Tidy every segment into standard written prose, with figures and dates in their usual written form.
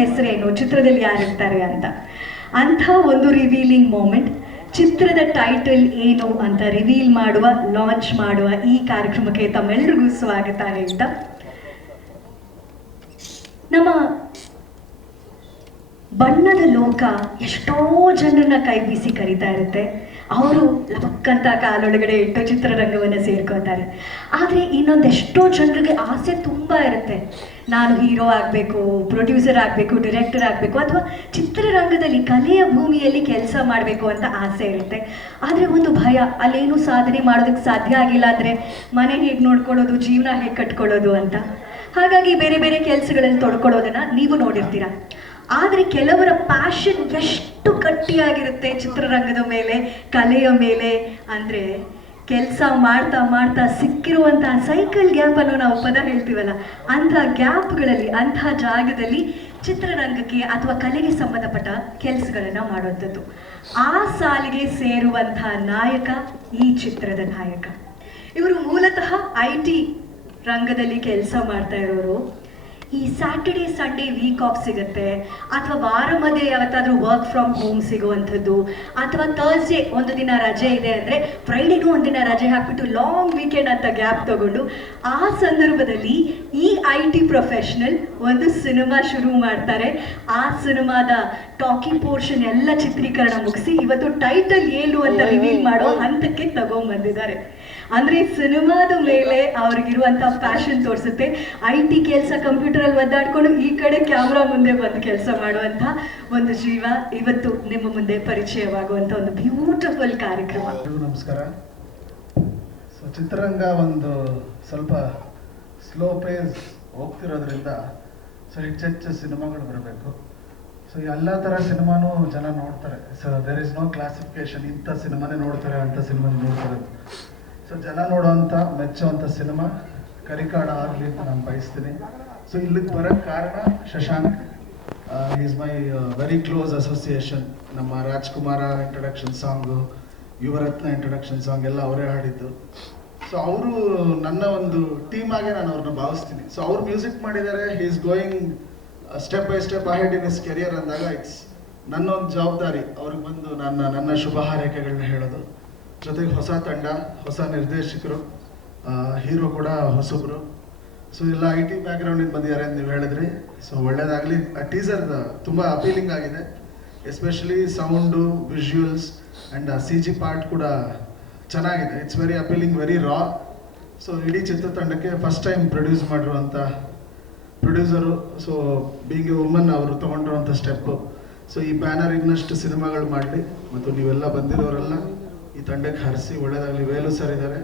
ಹೆಸರೇನು, ಚಿತ್ರದಲ್ಲಿ ಯಾರಿರ್ತಾರೆ ಅಂತ. ಅಂಥ ಒಂದು ರಿವೀಲಿಂಗ್ ಮೂಮೆಂಟ್, ಚಿತ್ರದ ಟೈಟಲ್ ಏನು ಅಂತ ರಿವೀಲ್ ಮಾಡುವ, ಲಾಂಚ್ ಮಾಡುವ ಈ ಕಾರ್ಯಕ್ರಮಕ್ಕೆ ತಮ್ಮೆಲ್ಲರಿಗೂ ಸ್ವಾಗತ ಹೇಳ್ತಾ, ನಮ್ಮ ಬಣ್ಣದ ಲೋಕ ಎಷ್ಟೋ ಜನರನ್ನ ಕೈ ಬೀಸಿ ಕರೀತಾ ಇರುತ್ತೆ. ಅವರು ಲಬಕ್ಕಂತ ಕಾಲೊಳಗಡೆ ಇಟ್ಟು ಚಿತ್ರರಂಗವನ್ನು ಸೇರ್ಕೋತಾರೆ. ಆದರೆ ಇನ್ನೊಂದೆಷ್ಟೋ ಜನರಿಗೆ ಆಸೆ ತುಂಬ ಇರುತ್ತೆ. ನಾನು ಹೀರೋ ಆಗಬೇಕು, ಪ್ರೊಡ್ಯೂಸರ್ ಆಗಬೇಕು, ಡೈರೆಕ್ಟರ್ ಆಗಬೇಕು, ಅಥವಾ ಚಿತ್ರರಂಗದಲ್ಲಿ ಕಲೆಯ ಭೂಮಿಯಲ್ಲಿ ಕೆಲಸ ಮಾಡಬೇಕು ಅಂತ ಆಸೆ ಇರುತ್ತೆ. ಆದರೆ ಒಂದು ಭಯ, ಅಲ್ಲೇನು ಸಾಧನೆ ಮಾಡೋದಕ್ಕೆ ಸಾಧ್ಯ ಆಗಿಲ್ಲ ಅಂದರೆ ಮನೆ ಹೇಗೆ ನೋಡ್ಕೊಳ್ಳೋದು, ಜೀವನ ಹೇಗೆ ಕಟ್ಕೊಳ್ಳೋದು ಅಂತ. ಹಾಗಾಗಿ ಬೇರೆ ಬೇರೆ ಕೆಲಸಗಳಲ್ಲಿ ತೊಡ್ಕೊಳ್ಳೋದನ್ನು ನೀವು ನೋಡಿರ್ತೀರ. ಆದರೆ ಕೆಲವರ ಪ್ಯಾಷನ್ ಎಷ್ಟು ಗಟ್ಟಿಯಾಗಿರುತ್ತೆ ಚಿತ್ರರಂಗದ ಮೇಲೆ, ಕಲೆಯ ಮೇಲೆ ಅಂದರೆ, ಕೆಲಸ ಮಾಡ್ತಾ ಮಾಡ್ತಾ ಸಿಕ್ಕಿರುವಂತಹ ಸೈಕಲ್ ಗ್ಯಾಪ್ ಅನ್ನೋ ನಾವು ಪದ ಹೇಳ್ತೀವಲ್ಲ, ಅಂಥ ಗ್ಯಾಪ್ಗಳಲ್ಲಿ, ಅಂಥ ಜಾಗದಲ್ಲಿ ಚಿತ್ರರಂಗಕ್ಕೆ ಅಥವಾ ಕಲೆಗೆ ಸಂಬಂಧಪಟ್ಟ ಕೆಲಸಗಳನ್ನು ಮಾಡುವಂಥದ್ದು. ಆ ಸಾಲಿಗೆ ಸೇರುವಂತಹ ನಾಯಕ ಈ ಚಿತ್ರದ ನಾಯಕ. ಇವರು ಮೂಲತಃ IT ರಂಗದಲ್ಲಿ ಕೆಲಸ ಮಾಡ್ತಾ ಇರೋರು. ಈ ಸ್ಯಾಟರ್ಡೇ ಸಂಡೇ ವೀಕ್ ಆಫ್ ಸಿಗುತ್ತೆ, ಅಥವಾ ವಾರ ಮಧ್ಯೆ ಯಾವತ್ತಾದರೂ ವರ್ಕ್ ಫ್ರಮ್ ಹೋಮ್ ಸಿಗುವಂಥದ್ದು, ಅಥವಾ ಥರ್ಸ್ಡೇ ಒಂದು ದಿನ ರಜೆ ಇದೆ ಅಂದರೆ ಫ್ರೈಡೇಗೂ ಒಂದಿನ ರಜೆ ಹಾಕ್ಬಿಟ್ಟು ಲಾಂಗ್ ವೀಕೆಂಡ್ ಅಂತ ಗ್ಯಾಪ್ ತಗೊಂಡು, ಆ ಸಂದರ್ಭದಲ್ಲಿ ಈ IT ಪ್ರೊಫೆಷನಲ್ ಒಂದು ಸಿನಿಮಾ ಶುರು ಮಾಡ್ತಾರೆ. ಆ ಸಿನಿಮಾದ ಟಾಕಿ ಪೋರ್ಷನ್ ಎಲ್ಲ ಚಿತ್ರೀಕರಣ ಮುಗಿಸಿ ಇವತ್ತು ಟೈಟಲ್ ಏನು ಅಂತ ರಿವೀಲ್ ಮಾಡೋ ಹಂತಕ್ಕೆ ತಗೊಂಡ್ಬಂದಿದ್ದಾರೆ. ಅಂದರೆ ಸಿನಿಮಾದ ಮೇಲೆ ಅವ್ರಿಗಿರುವಂಥ ಪ್ಯಾಷನ್ ತೋರಿಸುತ್ತೆ. IT ಕೆಲಸ ಕಂಪ್ಯೂಟರಲ್ಲಿ ಒದ್ದಾಡ್ಕೊಂಡು ಈ ಕಡೆ ಕ್ಯಾಮ್ರಾ ಮುಂದೆ ಬಂದು ಕೆಲಸ ಮಾಡುವಂಥ ಒಂದು ಜೀವ ಇವತ್ತು ನಿಮ್ಮ ಮುಂದೆ ಪರಿಚಯವಾಗುವಂಥ ಒಂದು ಬ್ಯೂಟಿಫುಲ್ ಕಾರ್ಯಕ್ರಮ. ನಮಸ್ಕಾರ. ಸೊ ಚಿತ್ರರಂಗ ಒಂದು ಸ್ವಲ್ಪ ಸ್ಲೋ ಪೇಸ್ ಹೋಗ್ತಿರೋದ್ರಿಂದ ಸೊ ಹೆಚ್ಚೆಚ್ಚು ಸಿನಿಮಾಗಳು ಬರಬೇಕು. ಸೊ ಎಲ್ಲ ಥರ ಸಿನಿಮಾನೂ ಜನ ನೋಡ್ತಾರೆ. So there is no classification, ಇಂಥ ಸಿನಿಮಾನೇ ನೋಡ್ತಾರೆ, ಅಂಥ ಸಿನಿಮಾನೇ ನೋಡ್ತಾರೆ. ಸೊ ಜನ ನೋಡೋವಂಥ ಮೆಚ್ಚುವಂಥ ಸಿನಿಮಾ ಕರಿಕಾಡ ಆಗಲಿ ಅಂತ ನಾನು ಬಯಸ್ತೀನಿ. ಸೊ ಇಲ್ಲಿಗೆ ಬರೋಕ್ಕೆ ಕಾರಣ Shashank. Is my very close association. ನಮ್ಮ Rajakumara introduction song, Yuvarathna introduction song ಎಲ್ಲ ಅವರೇ ಹಾಡಿದ್ದು. ಸೊ ಅವರು ನನ್ನ ಒಂದು ಟೀಮ್ ಆಗೇ ನಾನು ಅವ್ರನ್ನ ಭಾವಿಸ್ತೀನಿ. ಸೊ ಅವ್ರು ಮ್ಯೂಸಿಕ್ ಮಾಡಿದ್ದಾರೆ, he is going step by step ahead in his career ಅಂದಾಗ ಇಟ್ಸ್ ನನ್ನ ಒಂದು ಜವಾಬ್ದಾರಿ ಅವ್ರಿಗೆ ಬಂದು ನನ್ನ ಶುಭ ಹಾರೈಕೆಗಳನ್ನ ಹೇಳೋದು. ಜೊತೆಗೆ ಹೊಸ ತಂಡ, ಹೊಸ ನಿರ್ದೇಶಕರು, ಹೀರೋ ಕೂಡ ಹೊಸಬ್ರು. ಸೊ ಎಲ್ಲ IT ಬ್ಯಾಕ್ಗ್ರೌಂಡಿಂದ ಬಂದಿದ್ದಾರೆ ಅಂತ ನೀವು ಹೇಳಿದ್ರಿ. ಸೊ ಒಳ್ಳೇದಾಗಲಿ. ಟೀಸರ್ ತುಂಬ ಅಪೀಲಿಂಗ್ ಆಗಿದೆ, especially sound, visuals and CG part ಕೂಡ ಚೆನ್ನಾಗಿದೆ. It's very appealing, very raw. So ಇಡೀ ಚಿತ್ರತಂಡಕ್ಕೆ ಫಸ್ಟ್ ಟೈಮ್ ಪ್ರೊಡ್ಯೂಸ್ ಮಾಡಿರುವಂಥ producer. So being a woman ಅವರು ತೊಗೊಂಡಿರುವಂಥ ಸ್ಟೆಪ್ಪು. ಸೊ ಈ ಬ್ಯಾನರ್ ಇನ್ನಷ್ಟು ಸಿನಿಮಾಗಳು ಮಾಡಲಿ, ಮತ್ತು ನೀವೆಲ್ಲ ಬಂದಿರೋರೆಲ್ಲ ಈ ತಂಡಕ್ಕೆ ಹರಿಸಿ ಒಳ್ಳೇದಾಗಲಿ. ವೇಲು ಸರ್ ಇದ್ದಾರೆ.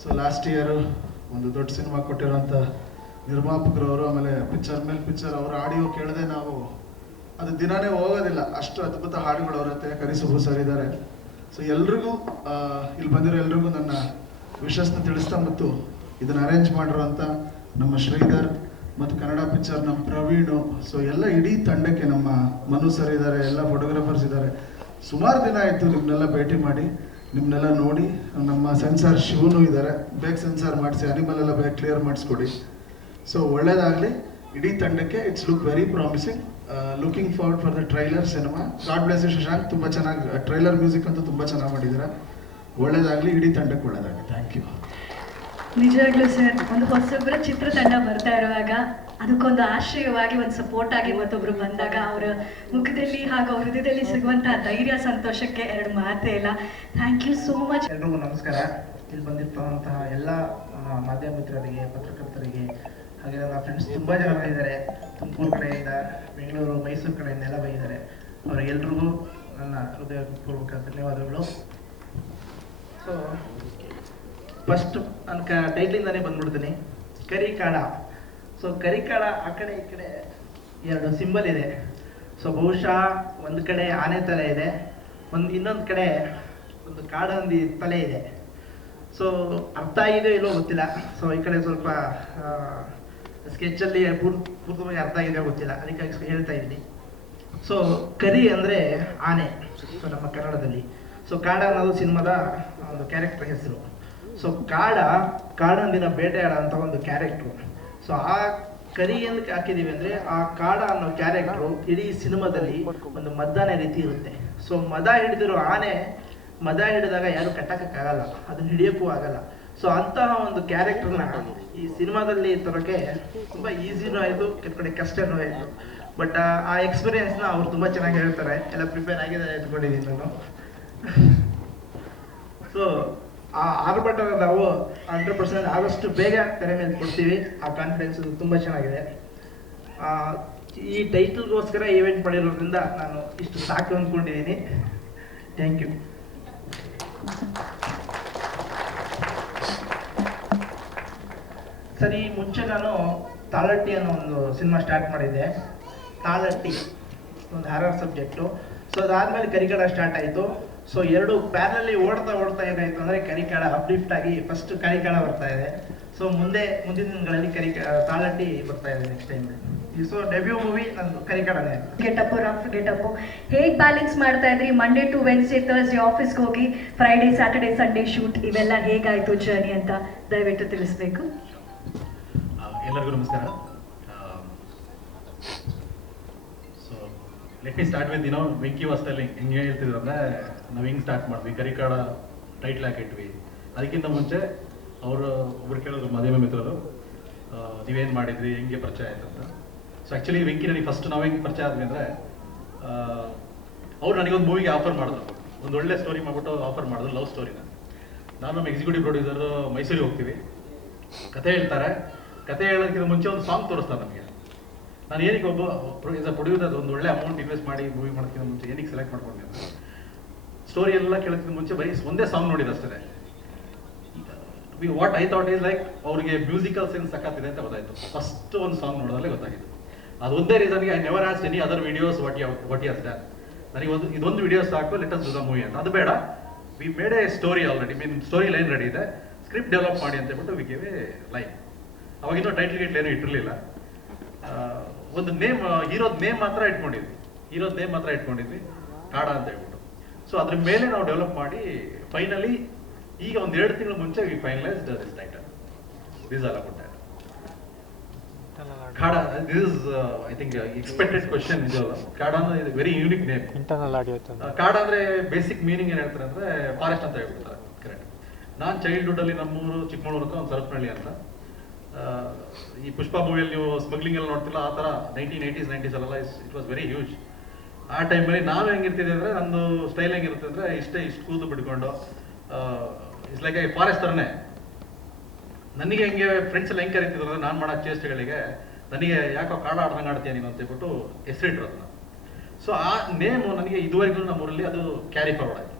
ಸೊ ಲಾಸ್ಟ್ ಇಯರು ಒಂದು ದೊಡ್ಡ ಸಿನಿಮಾ ಕೊಟ್ಟಿರೋಂಥ ನಿರ್ಮಾಪಕರು ಅವರು. ಆಮೇಲೆ ಪಿಕ್ಚರ್ ಮೇಲೆ ಪಿಕ್ಚರ್ ಅವರ ಆಡಿಯೋ ಕೇಳದೆ ನಾವು ಅದು ದಿನಾನೇ ಹೋಗೋದಿಲ್ಲ, ಅಷ್ಟು ಅದ್ಭುತ ಹಾಡುಗಳು ಅವ್ರ ಹತ್ರ. ಕರಿಸುಬು ಸರ್ ಇದ್ದಾರೆ. ಸೊ ಎಲ್ರಿಗೂ ಇಲ್ಲಿ ಬಂದಿರೋ ಎಲ್ರಿಗೂ ನನ್ನ ವಿಶಸ್ನ ತಿಳಿಸ್ತಾ, ಮತ್ತು ಇದನ್ನು ಅರೇಂಜ್ ಮಾಡಿರೋಂಥ ನಮ್ಮ ಶ್ರೀಧರ್ ಮತ್ತು ಕನ್ನಡ ಪಿಕ್ಚರ್ ನಮ್ಮ ಪ್ರವೀಣು. ಸೊ ಎಲ್ಲ ಇಡೀ ತಂಡಕ್ಕೆ ನಮ್ಮ ಮನು ಸರ್ ಇದ್ದಾರೆ, ಎಲ್ಲ ಫೋಟೋಗ್ರಾಫರ್ಸ್ ಇದ್ದಾರೆ. ಸುಮಾರು ದಿನ ಆಯಿತು ನಿಮ್ಮನ್ನೆಲ್ಲ ಭೇಟಿ ಮಾಡಿ, ನಿಮ್ಮನ್ನೆಲ್ಲ ನೋಡಿ. ನಮ್ಮ ಸೆನ್ಸಾರ್ ಶಿವನು ಇದ್ದಾರೆ, ಬೇಗ ಸೆನ್ಸಾರ್ ಮಾಡಿಸಿ, ಅನಿಮಲ್ ಎಲ್ಲ ಬೇಗ ಕ್ಲಿಯರ್ ಮಾಡಿಸ್ಕೊಡಿ. ಸೊ ಒಳ್ಳೇದಾಗಲಿ ಇಡೀ ತಂಡಕ್ಕೆ. It's look very promising. Looking forward for the trailer ಸಿನಿಮಾ. God bless you Shashank. ತುಂಬ ಚೆನ್ನಾಗಿ ಟ್ರೈಲರ್ ಮ್ಯೂಸಿಕ್ ಅಂತೂ ತುಂಬ ಚೆನ್ನಾಗಿ ಮಾಡಿದ್ದೀರಾ. ಒಳ್ಳೇದಾಗಲಿ, ಇಡೀ ತಂಡಕ್ಕೆ ಒಳ್ಳೇದಾಗಲಿ. Thank you. ನಿಜವಾಗ್ಲೂ ಸರ್, ಒಂದು ಹೊಸೊಬ್ಬರ ಚಿತ್ರತಂಡ ಬರ್ತಾ ಇರುವಾಗ ಅದಕ್ಕೊಂದು ಆಶ್ರಯವಾಗಿ, ಒಂದು ಸಪೋರ್ಟ್ ಆಗಿ ಮತ್ತೊಬ್ರು ಬಂದಾಗ ಅವರ ಮುಖದಲ್ಲಿ ಹಾಗೂ ಅವ್ರ ಹೃದಯದಲ್ಲಿ ಸಿಗುವಂತಹ ಧೈರ್ಯ, ಸಂತೋಷಕ್ಕೆ ಎರಡು ಮಾತೇ ಇಲ್ಲ. Thank you so much. ಎಲ್ರಿಗೂ ನಮಸ್ಕಾರ. ಇಲ್ಲಿ ಬಂದಿರ್ತಂತಹ ಎಲ್ಲ ಮಾಧ್ಯಮ ಮಿತ್ರರಿಗೆ, ಪತ್ರಕರ್ತರಿಗೆ, ಹಾಗೆ ನನ್ನ ಫ್ರೆಂಡ್ಸ್ ತುಂಬ ಜನ ಬಂದಿದ್ದಾರೆ. ತುಮಕೂರು ಕಡೆಯಿಂದ, ಬೆಂಗಳೂರು, ಮೈಸೂರು ಕಡೆಯಿಂದ ಎಲ್ಲ ಬಂದಿದ್ದಾರೆ. ಅವರಿಗೆಲ್ರಿಗೂ ನನ್ನ ಹೃದಯಪೂರ್ವಕ ಧನ್ಯವಾದಗಳು. ಸೊ ಫಸ್ಟ್ ನನ್ನ ಟೈಟ್ಲಿಂದಾನೇ ಬಂದ್ಬಿಡ್ತೀನಿ, ಕರಿಕಾಡ. ಸೊ ಕರಿಕಾಡ, ಆ ಕಡೆ ಈ ಕಡೆ ಎರಡು ಸಿಂಬಲ್ ಇದೆ. ಸೊ ಬಹುಶಃ ಒಂದು ಕಡೆ ಆನೆ ತಲೆ ಇದೆ, ಇನ್ನೊಂದು ಕಡೆ ಒಂದು ಕಾಡಂದಿ ತಲೆ ಇದೆ. ಸೊ ಅರ್ಥ ಆಗಿದೆ ಇಲ್ಲೋ ಗೊತ್ತಿಲ್ಲ. ಸೊ ಈ ಕಡೆ ಸ್ವಲ್ಪ ಸ್ಕೆಚಲ್ಲಿ ಪೂರ್ತಿಯಾಗಿ ಅರ್ಥ ಆಗಿದೆ ಗೊತ್ತಿಲ್ಲ, ಅದಕ್ಕಾಗಿ ಹೇಳ್ತಾ ಇದ್ದೀನಿ. ಸೊ ಕರಿ ಅಂದರೆ ಆನೆ, ಸೊ ನಮ್ಮ ಕನ್ನಡದಲ್ಲಿ. ಸೊ ಕಾಡ ಅನ್ನೋದು ಸಿನಿಮಾದ ಒಂದು ಕ್ಯಾರೆಕ್ಟರ್ ಹೆಸರು. ಸೊ ಕಾಡಂದಿನ ಬೇಟೆಯಾಡ ಅಂತ ಒಂದು ಕ್ಯಾರೆಕ್ಟ್ರು. ಸೊ ಆ ಕರಿ ಏನಕ್ಕೆ ಹಾಕಿದೀವಿ ಅಂದ್ರೆ ಆ ಕಾಡ ಅನ್ನೋ ಕ್ಯಾರೆಕ್ಟ್ರು ಇಡೀ ಸಿನಿಮಾದಲ್ಲಿ ಒಂದು ಮದ್ದಾನೆ ರೀತಿ ಇರುತ್ತೆ. ಸೊ ಮದ ಹಿಡಿದಿರೋ ಆನೆ ಮದ ಹಿಡಿದಾಗ ಯಾರು ಕಟ್ಟಕ್ಕಾಗಲ್ಲ, ಅದನ್ನ ಹಿಡಿಯೋಕ್ಕೂ ಆಗಲ್ಲ. ಸೊ ಅಂತಹ ಒಂದು ಕ್ಯಾರೆಕ್ಟರ್ನ ಈ ಸಿನಿಮಾದಲ್ಲಿ ತರೋಕೆ ತುಂಬಾ ಈಸಿನೂ ಆಯಿತು, ಕೆಲವು ಕಡೆ ಕಷ್ಟನೂ ಆಯಿತು. ಬಟ್ ಆ ಎಕ್ಸ್ಪೀರಿಯನ್ಸ್ನ ಅವ್ರು ತುಂಬಾ ಚೆನ್ನಾಗಿ ಹೇಳ್ತಾರೆ, ಎಲ್ಲ ಪ್ರಿಪೇರ್ ಆಗಿದ್ದಾರೆ ಅಂದ್ಕೊಂಡಿದ್ದೀನಿ ನಾನು. ಸೊ ಆ ಆರ್ಭಟನ ನಾವು 100% ಆದಷ್ಟು ಬೇಗ ತೆರೆ ಮೇಲೆ ಕೊಡ್ತೀವಿ. ಆ ಕಾನ್ಫಿಡೆನ್ಸ್ ತುಂಬ ಚೆನ್ನಾಗಿದೆ. ಈ ಟೈಟಲ್ಗೋಸ್ಕರ ಈವೆಂಟ್ ಮಾಡಿರೋದ್ರಿಂದ ನಾನು ಇಷ್ಟು ಸಾಕು ಅಂದ್ಕೊಂಡಿದ್ದೀನಿ. Thank you. ಸರ್, ಈ ಮುಂಚೆ ನಾನು ತಾಳಟ್ಟಿ ಅನ್ನೋ ಒಂದು ಸಿನಿಮಾ ಸ್ಟಾರ್ಟ್ ಮಾಡಿದ್ದೆ. ತಾಳಟ್ಟಿ ಒಂದು ಹಾರರ್ ಸಬ್ಜೆಕ್ಟು. ಸೊ ಅದಾದ್ಮೇಲೆ ಕರಿಕಡ ಸ್ಟಾರ್ಟ್ ಆಯಿತು. ಸೊ ಎರಡು ಪ್ಯಾರಲಲ್ಲಿ ಓಡ್ತಾ ಏನಾಯಿತು ಅಂದರೆ ಕರಿಕಾಡ ಅಪ್ಲಿಫ್ಟ್ ಆಗಿ ಫಸ್ಟ್ ಕರಿಕಾಡ ಬರ್ತಾ ಇದೆ. ಸೊ ಮುಂದಿನ ದಿನಗಳಲ್ಲಿ ತಾಳಟ್ಟಿ ಬರ್ತಾ ಇದೆ next time. So debut movie ನಂದು ಕರಿಕಾಡನೇ. ಗೆಟಪ್ ರಫ್ ಗೆಟಪ್ ಹೇಗೆ ಬ್ಯಾಲೆನ್ಸ್ ಮಾಡ್ತಾ ಇದ್ರಿ? ಮಂಡೇ ಟು ವೆನ್ಸ್ಡೇ ಥರ್ಸ್ಡೇ ಆಫೀಸ್ಗೆ ಹೋಗಿ ಫ್ರೈಡೇ ಸ್ಯಾಟರ್ಡೇ ಸಂಡೇ ಶೂಟ್, ಇವೆಲ್ಲ ಹೇಗಾಯಿತು ಜರ್ನಿ ಅಂತ ದಯವಿಟ್ಟು ತಿಳಿಸ್ಬೇಕು. ಎಲ್ಲರಿಗೂ ನಮಸ್ಕಾರ. So let me start with Venki ವಾಸ್ತಲ್ಲಿ ಹೆಂಗೆ ಹೇಳ್ತಿದ್ರು ಅಂದರೆ, ನಾವು ಹೆಂಗೆ ಸ್ಟಾರ್ಟ್ ಮಾಡಿದ್ವಿ, ಕರಿಕಾಡ ಟೈಟ್ಲ್ ಹಾಕಿಟ್ವಿ. ಅದಕ್ಕಿಂತ ಮುಂಚೆ ಅವರು ಒಬ್ರು ಕೇಳಿದ್ರು, ಮಾಧ್ಯಮ ಮಿತ್ರರು, ನೀವೇನು ಮಾಡಿದ್ರಿ, ಹೆಂಗೆ ಪರಿಚಯ ಆಯ್ತು ಅಂತ. ಸೊ ಆ್ಯಕ್ಚುಲಿ ವೆಂಕಿ ನನಗೆ ಫಸ್ಟ್ ನಾವು ಹೆಂಗೆ ಪರಿಚಯ ಆದ್ವಿ ಅಂದರೆ, ಅವ್ರು ನನಗೊಂದು ಮೂವಿಗೆ ಆಫರ್ ಮಾಡಿದ್ರು, ಒಂದು ಒಳ್ಳೆ ಸ್ಟೋರಿ ಮಾಡಿಬಿಟ್ಟು ಆಫರ್ ಮಾಡಿದ್ರು, ಲವ್ ಸ್ಟೋರಿನ. ನಾನು ನಮ್ಮ ಎಕ್ಸಿಕ್ಯೂಟಿವ್ ಪ್ರೊಡ್ಯೂಸರು ಮೈಸೂರಿಗೆ ಹೋಗ್ತೀವಿ, ಕತೆ ಹೇಳ್ತಾರೆ. ಕತೆ ಹೇಳೋದಕ್ಕಿಂತ ಮುಂಚೆ ಒಂದು ಸಾಂಗ್ ತೋರಿಸ್ತಾರೆ ನಮಗೆ. ನಾನು ಏನಕ್ಕೆ ಪ್ರೊಡ್ಯೂಸರ್ ಒಂದು ಒಳ್ಳೆ ಅಮೌಂಟ್ ಇನ್ವೆಸ್ಟ್ ಮಾಡಿ ಮೂವಿ ಮಾಡೋದಕ್ಕಿಂತ ಮುಂಚೆ ಏನಕ್ಕೆ ಸೆಲೆಕ್ಟ್ ಮಾಡ್ಕೊಂಡೆ ಅಂತ, ಸ್ಟೋರಿ ಎಲ್ಲ ಕೇಳೋದಕ್ಕಿಂತ ಮುಂಚೆ ಬರೀ ಒಂದೇ ಸಾಂಗ್ ನೋಡಿದ ಅಷ್ಟೇ. What I thought is like, ಅವ್ರಿಗೆ ಮ್ಯೂಸಿಕಲ್ ಸೆನ್ಸ್ ಸಕ್ಕತ್ತಿದೆ ಅಂತ ಗೊತ್ತಾಯ್ತು. ಫಸ್ಟ್ ಒಂದು ಸಾಂಗ್ ನೋಡೋದಲ್ಲೇ ಗೊತ್ತಾಗಿತ್ತು. ಅದೊಂದೇ ರೀಸನ್ಗೆ I never asked any other videos what you has done. ನನಗೆ ಇದೊಂದು ವಿಡಿಯೋ ಸಾಕು, let us do the movie ಅಂತ. ಅದು ಬೇಡ, we made a story already, story line ready ಇದೆ, ಸ್ಕ್ರಿಪ್ಟ್ ಡೆವಲಪ್ ಮಾಡಿ ಅಂತ ಹೇಳ್ಬಿಟ್ಟು ವಿ ಗಿವ್ ಎ ಲೈನ್. ಅವಾಗಿನ್ನೂ ಟೈಟಲ್ ಗೇಟ್ಲ್ ಏನೂ ಇಟ್ಟಿರಲಿಲ್ಲ. ಒಂದು ನೇಮ್, ಹೀರೋದ್ ನೇಮ್ ಮಾತ್ರ ಇಟ್ಕೊಂಡಿದ್ವಿ, ಕಾಡ ಅಂತ ಹೇಳ್ಬಿಟ್ಟು. ಸೊ ಅದ್ರ ಮೇಲೆ ನಾವು ಡೆವಲಪ್ ಮಾಡಿ ಫೈನಲಿ ಈಗ ಒಂದು 2 ತಿಂಗಳ ಮುಂಚೆ we finalised this title. This all about Kaada. This is I think expected question. ಇದಲ್ಲ, ಕಾಡ ಅಂದ್ರೆ ವೆರಿ ಯೂನಿಕ್ ನೇಮ್. ಕಾಡ ಅಂದ್ರೆ ಬೇಸಿಕ್ ಮೀನಿಂಗ್ ಏನ್ ಹೇಳ್ತಾರೆ ಅಂದ್ರೆ ಫಾರೆಸ್ಟ್ ಅಂತ ಹೇಳ್ಬಿಡ್ತಾರೆ. ಕರೆಕ್ಟ್. ನಾನು ಚೈಲ್ಡ್ಹುಡ್ ಅಲ್ಲಿ ನಮ್ಮೂರು ಚಿಕ್ಕಮಗಳೂರು ಅಂತ ಒಂದು ಸರಪನಹಳ್ಳಿ ಅಂತ. ಈ ಪುಷ್ಪ ಮೂವಿಯಲ್ಲಿ ನೀವು ಸ್ಮಗ್ಲಿಂಗ್ ಎಲ್ಲ ನೋಡ್ತಿಲ್ಲ, ಆ ಥರ 1980s 90s ಅಲ್ಲೆಲ್ಲ ಇಟ್ ವಾಸ್ ವೆರಿ ಹ್ಯೂಜ್. ಆ ಟೈಮಲ್ಲಿ ನಾವು ಹೆಂಗಿರ್ತಿದೆ ಅಂದರೆ, ನಂದು ಸ್ಟೈಲ್ ಹೆಂಗಿರುತ್ತೆ ಅಂದರೆ, ಇಷ್ಟು ಕೂದು ಬಿಟ್ಕೊಂಡು ಇಟ್ಸ್ ಲೈಕ್ ಎ ಫಾರೆಸ್ಟ್ ಥರನೇ. ನನಗೆ ಹೆಂಗೆ ಫ್ರೆಂಡ್ಸ್ ಎಲ್ಲ ಹೆಂಗೆ ಕರಿತಿದ್ರು ಅಂದರೆ, ನಾನು ಮಾಡೋ ಚೇಷ್ಟೆಗಳಿಗೆ ನನಗೆ ಯಾಕೋ ಕಾಡ ಆಡ್ದಂಗೆ ಆಡ್ತೀಯ ನೀನು ಅಂತ ಹೇಳ್ಬಿಟ್ಟು ಹೆಸರಿಟ್ರು ಅದನ್ನ. ಸೊ ಆ ನೇಮು ನನಗೆ ಇದುವರೆಗೂ ನಮ್ಮೂರಲ್ಲಿ ಅದು ಕ್ಯಾರಿ ಫಾರ್ವರ್ಡ್ ಆಯಿತು.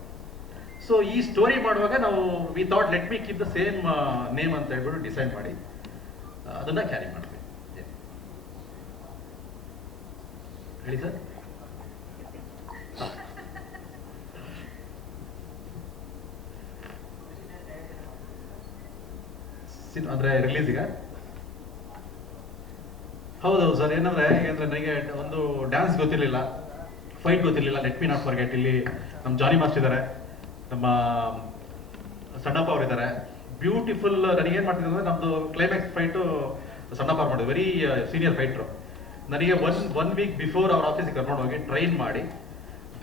ಸೊ ಈ ಸ್ಟೋರಿ ಮಾಡುವಾಗ ನಾವು we thought let me keep the same name ಅಂತ ಹೇಳ್ಬಿಟ್ಟು ಡಿಸೈಡ್ ಮಾಡಿ ಅದನ್ನ ಕ್ಯಾರಿ ಮಾಡ್ತೀವಿ. ಹೇಳಿ ಸರ್. ಅಂದ್ರೆ ರಿಲೀಸ್ಗ ಹೌದೌದು ಸರ್. ಏನಂದ್ರೆ ನನಗೆ ಒಂದು ಡ್ಯಾನ್ಸ್ ಗೊತ್ತಿರಲಿಲ್ಲ, ಫೈಟ್ ಗೊತ್ತಿರಲಿಲ್ಲ. ಲೆಟ್ ಮಿ ನಾಟ್ ಫಾರ್ಗೆಟ್, ಇಲ್ಲಿ ನಮ್ಮ ಜಾನಿ ಮಾಸ್ಟರ್ ಇದ್ದಾರೆ, ನಮ್ಮ ಸಣ್ಣಪ್ಪ ಅವರು ಇದ್ದಾರೆ, ಬ್ಯೂಟಿಫುಲ್. ನನಗೇನು ಮಾಡ್ತಿದ್ದೆ ಅಂದರೆ, ನಮ್ಮದು ಕ್ಲೈಮ್ಯಾಕ್ಸ್ ಫೈಟು ಸಣ್ಣಪ್ಪ ಅವ್ರು ಮಾಡಿದ್ರು, ವೆರಿ ಸೀನಿಯರ್ ಫೈಟ್ರು. ನನಗೆ ಒನ್ ವೀಕ್ ಬಿಫೋರ್ ಅವ್ರ ಆಫೀಸಿಗೆ ಕರ್ಕೊಂಡು ಹೋಗಿ ಟ್ರೈನ್ ಮಾಡಿ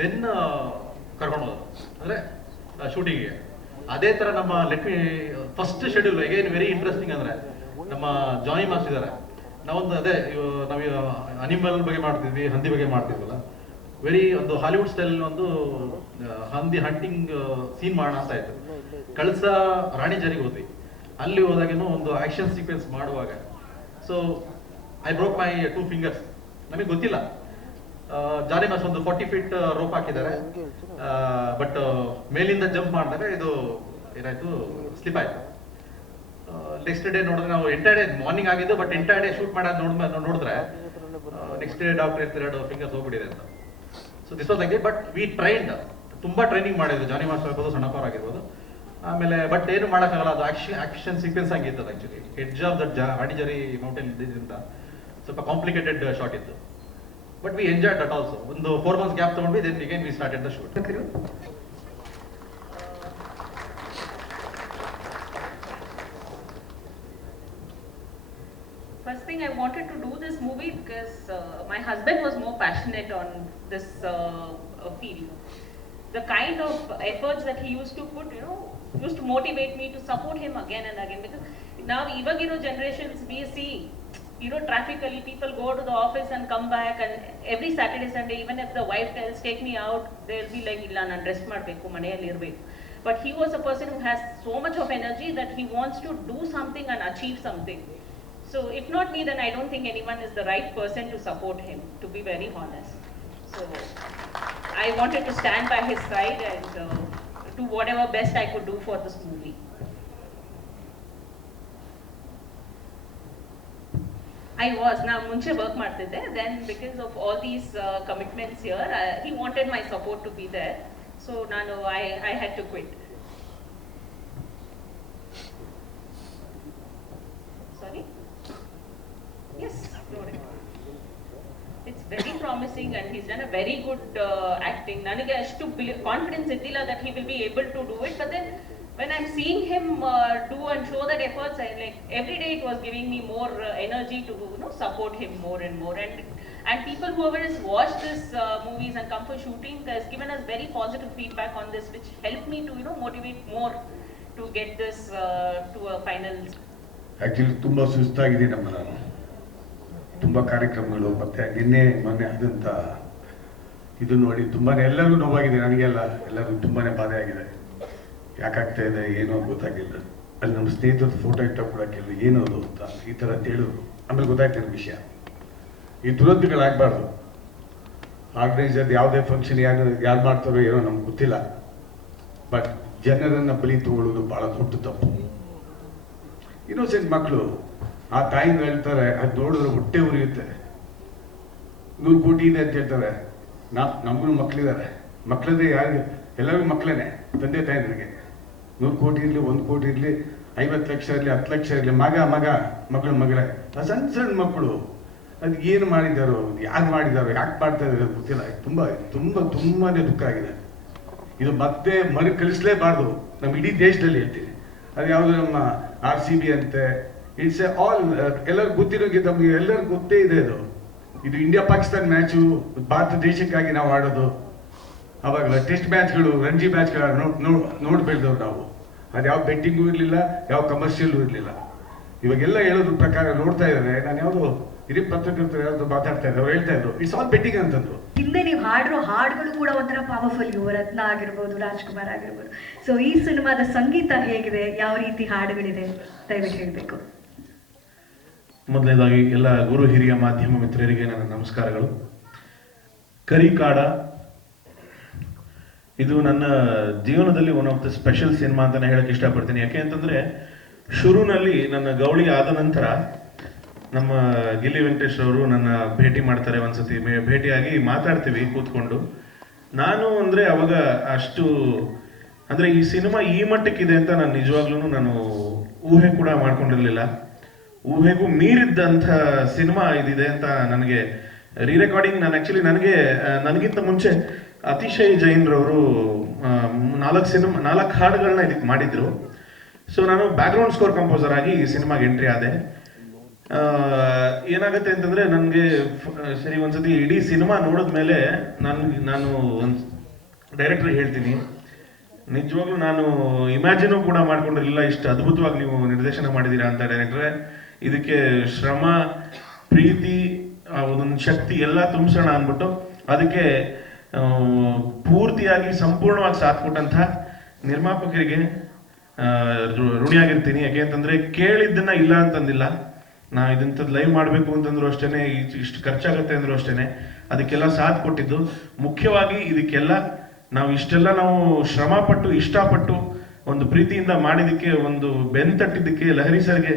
ದೆನ್ ಕರ್ಕೊಂಡು ಹೋದ್ರು, ಅಂದರೆ ಶೂಟಿಂಗಿಗೆ. ಅದೇ ಥರ ನಮ್ಮ first schedule again very interesting. ಅಂದರೆ ನಮ್ಮ ಜಾನಿ ಮಾಸ್ಟರ್ ಇದ್ದಾರೆ, ನಾವೊಂದು ನಾವು ಅನಿಮಲ್ ಬಗ್ಗೆ ಮಾಡ್ತಿದ್ವಿ, ಹಂದಿ ಬಗ್ಗೆ ಮಾಡ್ತಿದ್ವಲ್ಲ, ವೆರಿ ಒಂದು ಹಾಲಿವುಡ್ ಸ್ಟೈಲ್ ಒಂದು ಹಂದಿ ಹಂಟಿಂಗ್ ಸೀನ್ ಮಾಡೋಣ ಅಂತ ಆಯ್ತು. ಕಳಸ ರಾಣಿಜರಿಗೆ ಹೋದ್ವಿ. ಅಲ್ಲಿ ಹೋದಾಗೇನೋ ಒಂದು ಆಕ್ಷನ್ ಸೀಕ್ವೆನ್ಸ್ ಮಾಡುವಾಗ so I broke my 2 fingers. ನಮಗೆ ಗೊತ್ತಿಲ್ಲ. ಜಾನಿ ಮಾಸ್ ಒಂದು 40 ಫೀಟ್ ರೋಪ್ ಹಾಕಿದ್ದಾರೆ, ಬಟ್ ಮೇಲಿಂದ ಜಂಪ್ ಮಾಡಿದಾಗ ಇದು ಏನಾಯ್ತು, ಸ್ಲಿಪ್ ಆಯ್ತು. ನೆಕ್ಸ್ಟ್ ಡೇ ನೋಡಿದ್ರೆ, ನಾವು ಎಂಟೈರ್ ಡೇ ಮಾರ್ನಿಂಗ್ ಆಗಿದ್ದು, ಬಟ್ ಎಂಟೈರ್ ಡೇ ಶೂಟ್ ಮಾಡೋದು ನೋಡಿದ್ರೆ ನೆಕ್ಸ್ಟ್ ಡೇ ಡಾಕ್ಟರ್ ಇರ್ತಾರೆ 2 ಫಿಂಗರ್ಸ್ ಹೋಗ್ಬಿಟ್ಟಿದೆ ಅಂತ. So this was like it. But we trained, ತುಂಬಾ ಟ್ರೈನಿಂಗ್ ಮಾಡಿದ್ರು, ಜಾನಿ ಮಾಸ್ಟರ್ ಆಗಿರ್ಬೋದು, ಸಣ್ಣಪ್ಪ ಆಗಿರ್ಬೋದು. ಆಮೇಲೆ ಬಟ್ ಏನು ಮಾಡೋಕ್ಕಾಗಲ್ಲ, ಅದು ಆಕ್ಷನ್ ಸೀಕ್ವೆನ್ಸ್ ಆಗಿತ್ತು actually. Edge of that Ranijhari mountain ಇದ್ದಿದ್ದರಿಂದ ಸ್ವಲ್ಪ ಕಾಂಪ್ಲಿಕೇಟೆಡ್ ಶಾಟ್ ಇತ್ತು. But we enjoy that also. ಒಂದು 4 months ಗ್ಯಾಪ್ ತಗೊಂಡ್ವಿ, then again we started the shoot. First thing I wanted to do my husband was more passionate on this field. The kind of efforts that he used to put, used to motivate me to support him again and again. Because now, even generations we see, traffically people go to the office and come back, and every Saturday, Sunday, even if the wife tells, take me out, they'll be like, illa nan rest madbeku, maneyalli irbeku. But he was a person who has so much of energy that he wants to do something and achieve something. So if not me, then I don't think anyone is the right person to support him, to be very honest. So I wanted to stand by his side and do whatever best I could do for this movie. I was now munche work ಮಾಡ್ತಿದ್ದೆ, then because of all these commitments here, he wanted my support to be there, so I had to quit. Sorry? Yes, it's very promising and he's done a very good acting. Nanage ashtu confidence idilla that he will be able to do it, but then when I'm seeing him do and show that efforts, every day it was giving me more energy to support him more and more. And people, whoever has watched this movies and come for shooting, has given us very positive feedback on this, which helped me to motivate more to get this to a final. Actually ತುಂಬ ಸುಸ್ತಾಗಿದ್ದೀನಮ್ಮ ನಾನು. ತುಂಬ ಕಾರ್ಯಕ್ರಮಗಳು ಮತ್ತು ನಿನ್ನೆ ಮೊನ್ನೆ ಆದಂಥ ಇದು ನೋಡಿ ತುಂಬಾ ಎಲ್ಲರಿಗೂ ನೋವಾಗಿದೆ, ನನಗೆಲ್ಲ ಎಲ್ಲರಿಗೂ ತುಂಬಾ ಬಾಧೆ ಆಗಿದೆ. ಯಾಕಾಗ್ತಾ ಇದೆ ಏನೋ ಗೊತ್ತಾಗಿಲ್ಲ. ಅಲ್ಲಿ ನಮ್ಮ ಸ್ನೇಹಿತರ ಫೋಟೋ ಇಟ್ಟ ಕೂಡ ಕೆಲವು ಏನೋದು ಅಂತ ಈ ಥರ ಹೇಳಿದ್ರು. ಆಮೇಲೆ ಗೊತ್ತಾಗ್ತಿರೋ ವಿಷಯ, ಈ ದುರಂತಗಳಾಗಬಾರ್ದು. ಆರ್ಗನೈಸರ್ ಯಾವುದೇ ಫಂಕ್ಷನ್ ಯಾರು ಮಾಡ್ತಾರೋ ಏನೋ ನಮ್ಗೆ ಗೊತ್ತಿಲ್ಲ, ಬಟ್ ಜನರನ್ನು ಬಲಿ ತಗೊಳ್ಳೋದು ಭಾಳ ದೊಡ್ಡ ತಪ್ಪು. ಇನ್ನೋಸೆಂಟ್ ಮಕ್ಕಳು ಆ ತಾಯಿನ ಹೇಳ್ತಾರೆ, ಅದು ನೋಡಿದ್ರೆ ಹೊಟ್ಟೆ ಉರಿಯುತ್ತೆ. 100 ಕೋಟಿ ಇದೆ ಅಂತ ಹೇಳ್ತಾರೆ. ನಮಗೂ ಮಕ್ಕಳಿದ್ದಾರೆ, ಮಕ್ಕಳದೇ ಯಾರಿಗೆ, ಎಲ್ಲರಿಗೂ ಮಕ್ಕಳೇನೆ, ತಂದೆ ತಾಯಿಗಳಿಗೆ. 100 ಕೋಟಿ ಇರಲಿ, 1 ಕೋಟಿ ಇರಲಿ, 50 ಲಕ್ಷ ಇರಲಿ, 10 ಲಕ್ಷ ಇರಲಿ, ಮಗಳು ಮಗಳೇ, ಆ ಸಣ್ಣ ಸಣ್ಣ ಮಕ್ಕಳು ಅದು ಏನು ಮಾಡಿದ್ದಾರೋ, ಯಾರು ಮಾಡಿದಾರೋ, ಯಾಕೆ ಮಾಡ್ತಾ ಇದ್ದಾರೆ ಗೊತ್ತಿಲ್ಲ. ತುಂಬಾ ದುಃಖ ಆಗಿದೆ. ಇದು ಮತ್ತೆ ಕಳಿಸ್ಲೇಬಾರ್ದು ನಮ್ಮ ಇಡೀ ದೇಶದಲ್ಲಿ ಹೇಳ್ತೀನಿ. ಅದು ಯಾವುದು ನಮ್ಮ RCB ಅಂತೆ, ಇಟ್ಸ್ ಆಲ್ ಎಲ್ಲರಿಗೂ ಗೊತ್ತಿರೋಂಗೆ, ನಮಗೆ ಎಲ್ಲರಿಗೂ ಗೊತ್ತೇ ಇದೆ. ಇದು ಇಂಡಿಯಾ ಪಾಕಿಸ್ತಾನ ಮ್ಯಾಚು, ಭಾರತ ದೇಶಕ್ಕಾಗಿ ನಾವು ಆಡೋದು. ಅವಾಗ ಟೆಸ್ಟ್ ಮ್ಯಾಚ್ಗಳು, ರಂಜಿ ಮ್ಯಾಚ್ಗಳ ನೋಡಿ ಬೆಳೆದವ್ರು ನಾವು. ಅದು ಯಾವ ಬೆಟ್ಟಿಂಗೂ ಇರಲಿಲ್ಲ, ಯಾವ ಕಮರ್ಷಿಯಲ್ಲೂ ಇರಲಿಲ್ಲ. ಇವಾಗೆಲ್ಲ ಹೇಳೋದ್ರ ಪ್ರಕಾರ ನೋಡ್ತಾ ಇದ್ದಾರೆ. ನಾನು ಯಾವುದೋ ಹಿರಿಯ ಪತ್ರಕರ್ತರು ಯಾವ್ದು ಮಾತಾಡ್ತಾ ಇದ್ದಾರೆ, ಅವ್ರು ಹೇಳ್ತಾ ಇದ್ರು ಇಟ್ಸ್ ಆಲ್ ಬೆಟ್ಟಿಂಗ್ ಅಂತಂದ್ರು. ಹಿಂದೆ ನೀವು ಹಾಡಿರೋ ಹಾಡುಗಳು ಕೂಡ ಒಂಥರ ಪವರ್ಫುಲ್. ಯುವರತ್ನ ಆಗಿರ್ಬೋದು, ರಾಜ್ಕುಮಾರ್ ಆಗಿರ್ಬೋದು. ಸೊ ಈ ಸಿನಿಮಾದ ಸಂಗೀತ ಹೇಗಿದೆ, ಯಾವ ರೀತಿ ಹಾಡುಗಳಿದೆ, ದಯವಿಟ್ಟು ಹೇಳಬೇಕು. ಮೊದಲನೇದಾಗಿ ಎಲ್ಲ ಗುರು ಹಿರಿಯ ಮಾಧ್ಯಮ ಮಿತ್ರರಿಗೆ ನನ್ನ ನಮಸ್ಕಾರಗಳು. ಕರಿಕಾಡ ಇದು ನನ್ನ ಜೀವನದಲ್ಲಿ one of the special cinema ಅಂತಾನೆ ಹೇಳಕ್ ಇಷ್ಟಪಡ್ತೀನಿ. ಯಾಕೆ ಅಂತಂದ್ರೆ ಶುರುನಲ್ಲಿ ನನ್ನ ಗೌಳಿ ಆದ ನಂತರ ನಮ್ಮ ಗಿಲ್ಲಿ ವೆಂಕಟೇಶ್ ಅವರು ನನ್ನ ಭೇಟಿ ಮಾಡ್ತಾರೆ. ಒಂದ್ಸತಿ ಭೇಟಿಯಾಗಿ ಮಾತಾಡ್ತೀವಿ ಕೂತ್ಕೊಂಡು. ನಾನು ಅಂದ್ರೆ ಅವಾಗ ಅಷ್ಟು ಅಂದ್ರೆ ಈ ಸಿನಿಮಾ ಈ ಮಟ್ಟಕ್ಕಿದೆ ಅಂತ ನಾನು ನಿಜವಾಗ್ಲೂ ನಾನು ಊಹೆ ಕೂಡ ಮಾಡ್ಕೊಂಡಿರ್ಲಿಲ್ಲ. ಊಹೆಗೂ ಮೀರಿದ್ದಂಥ ಸಿನಿಮಾ ಇದಿದೆ ಅಂತ ನನಗೆ ರೀರೆಕಾರ್ಡಿಂಗ್ ನನಗಿಂತ ಮುಂಚೆ ಅತಿಶಯ್ ಜೈನ್ರವರು 4 ಹಾಡುಗಳನ್ನ ಇದಕ್ಕೆ ಮಾಡಿದ್ರು. ಸೊ ನಾನು ಬ್ಯಾಕ್ಗ್ರೌಂಡ್ ಸ್ಕೋರ್ ಕಂಪೋಸರ್ ಆಗಿ ಈ ಸಿನಿಮಾಗೆ ಎಂಟ್ರಿ ಆದೆ. ಏನಾಗುತ್ತೆ ಅಂತಂದ್ರೆ ನನಗೆ ಸರಿ ಒಂದ್ಸತಿ ಇಡೀ ಸಿನಿಮಾ ನೋಡಿದ್ಮೇಲೆ ನಾನು ಒಂದು ಡೈರೆಕ್ಟರ್ ಹೇಳ್ತೀನಿ, ನಿಜವಾಗ್ಲೂ ನಾನು ಇಮ್ಯಾಜಿನೂ ಕೂಡ ಮಾಡ್ಕೊಂಡಿರಲಿಲ್ಲ ಇಷ್ಟು ಅದ್ಭುತವಾಗಿ ನೀವು ನಿರ್ದೇಶನ ಮಾಡಿದ್ದೀರಾ ಅಂತ. ಡೈರೆಕ್ಟ್ರೆ, ಇದಕ್ಕೆ ಶ್ರಮ, ಪ್ರೀತಿ, ಒಂದೊಂದು ಶಕ್ತಿ ಎಲ್ಲ ತುಂಬಿಸೋಣ ಅಂದ್ಬಿಟ್ಟು ಅದಕ್ಕೆ ಪೂರ್ತಿಯಾಗಿ ಸಂಪೂರ್ಣವಾಗಿ ಸಾಥ್ ಕೊಟ್ಟಂಥ ನಿರ್ಮಾಪಕರಿಗೆ ಋಣಿಯಾಗಿರ್ತೀನಿ. ಯಾಕೆ ಅಂತಂದ್ರೆ ಕೇಳಿದ್ದನ್ನ ಇಲ್ಲ ಅಂತಂದಿಲ್ಲ. ನಾ ಇದಂಥದ್ದು ಲೈವ್ ಮಾಡಬೇಕು ಅಂತಂದ್ರು ಅಷ್ಟೇನೆ, ಇಷ್ಟು ಖರ್ಚಾಗುತ್ತೆ ಅಂದ್ರು ಅಷ್ಟೇನೆ, ಅದಕ್ಕೆಲ್ಲ ಸಾಥ್ ಕೊಟ್ಟಿದ್ದು. ಮುಖ್ಯವಾಗಿ ಇದಕ್ಕೆಲ್ಲ ಇಷ್ಟೆಲ್ಲ ನಾವು ಶ್ರಮ ಪಟ್ಟು ಇಷ್ಟಪಟ್ಟು ಒಂದು ಪ್ರೀತಿಯಿಂದ ಮಾಡಿದಕ್ಕೆ, ಒಂದು ಬೆನ್ತಟ್ಟಿದ್ದಕ್ಕೆ ಲಹರಿ ಸರ್ಗೆ,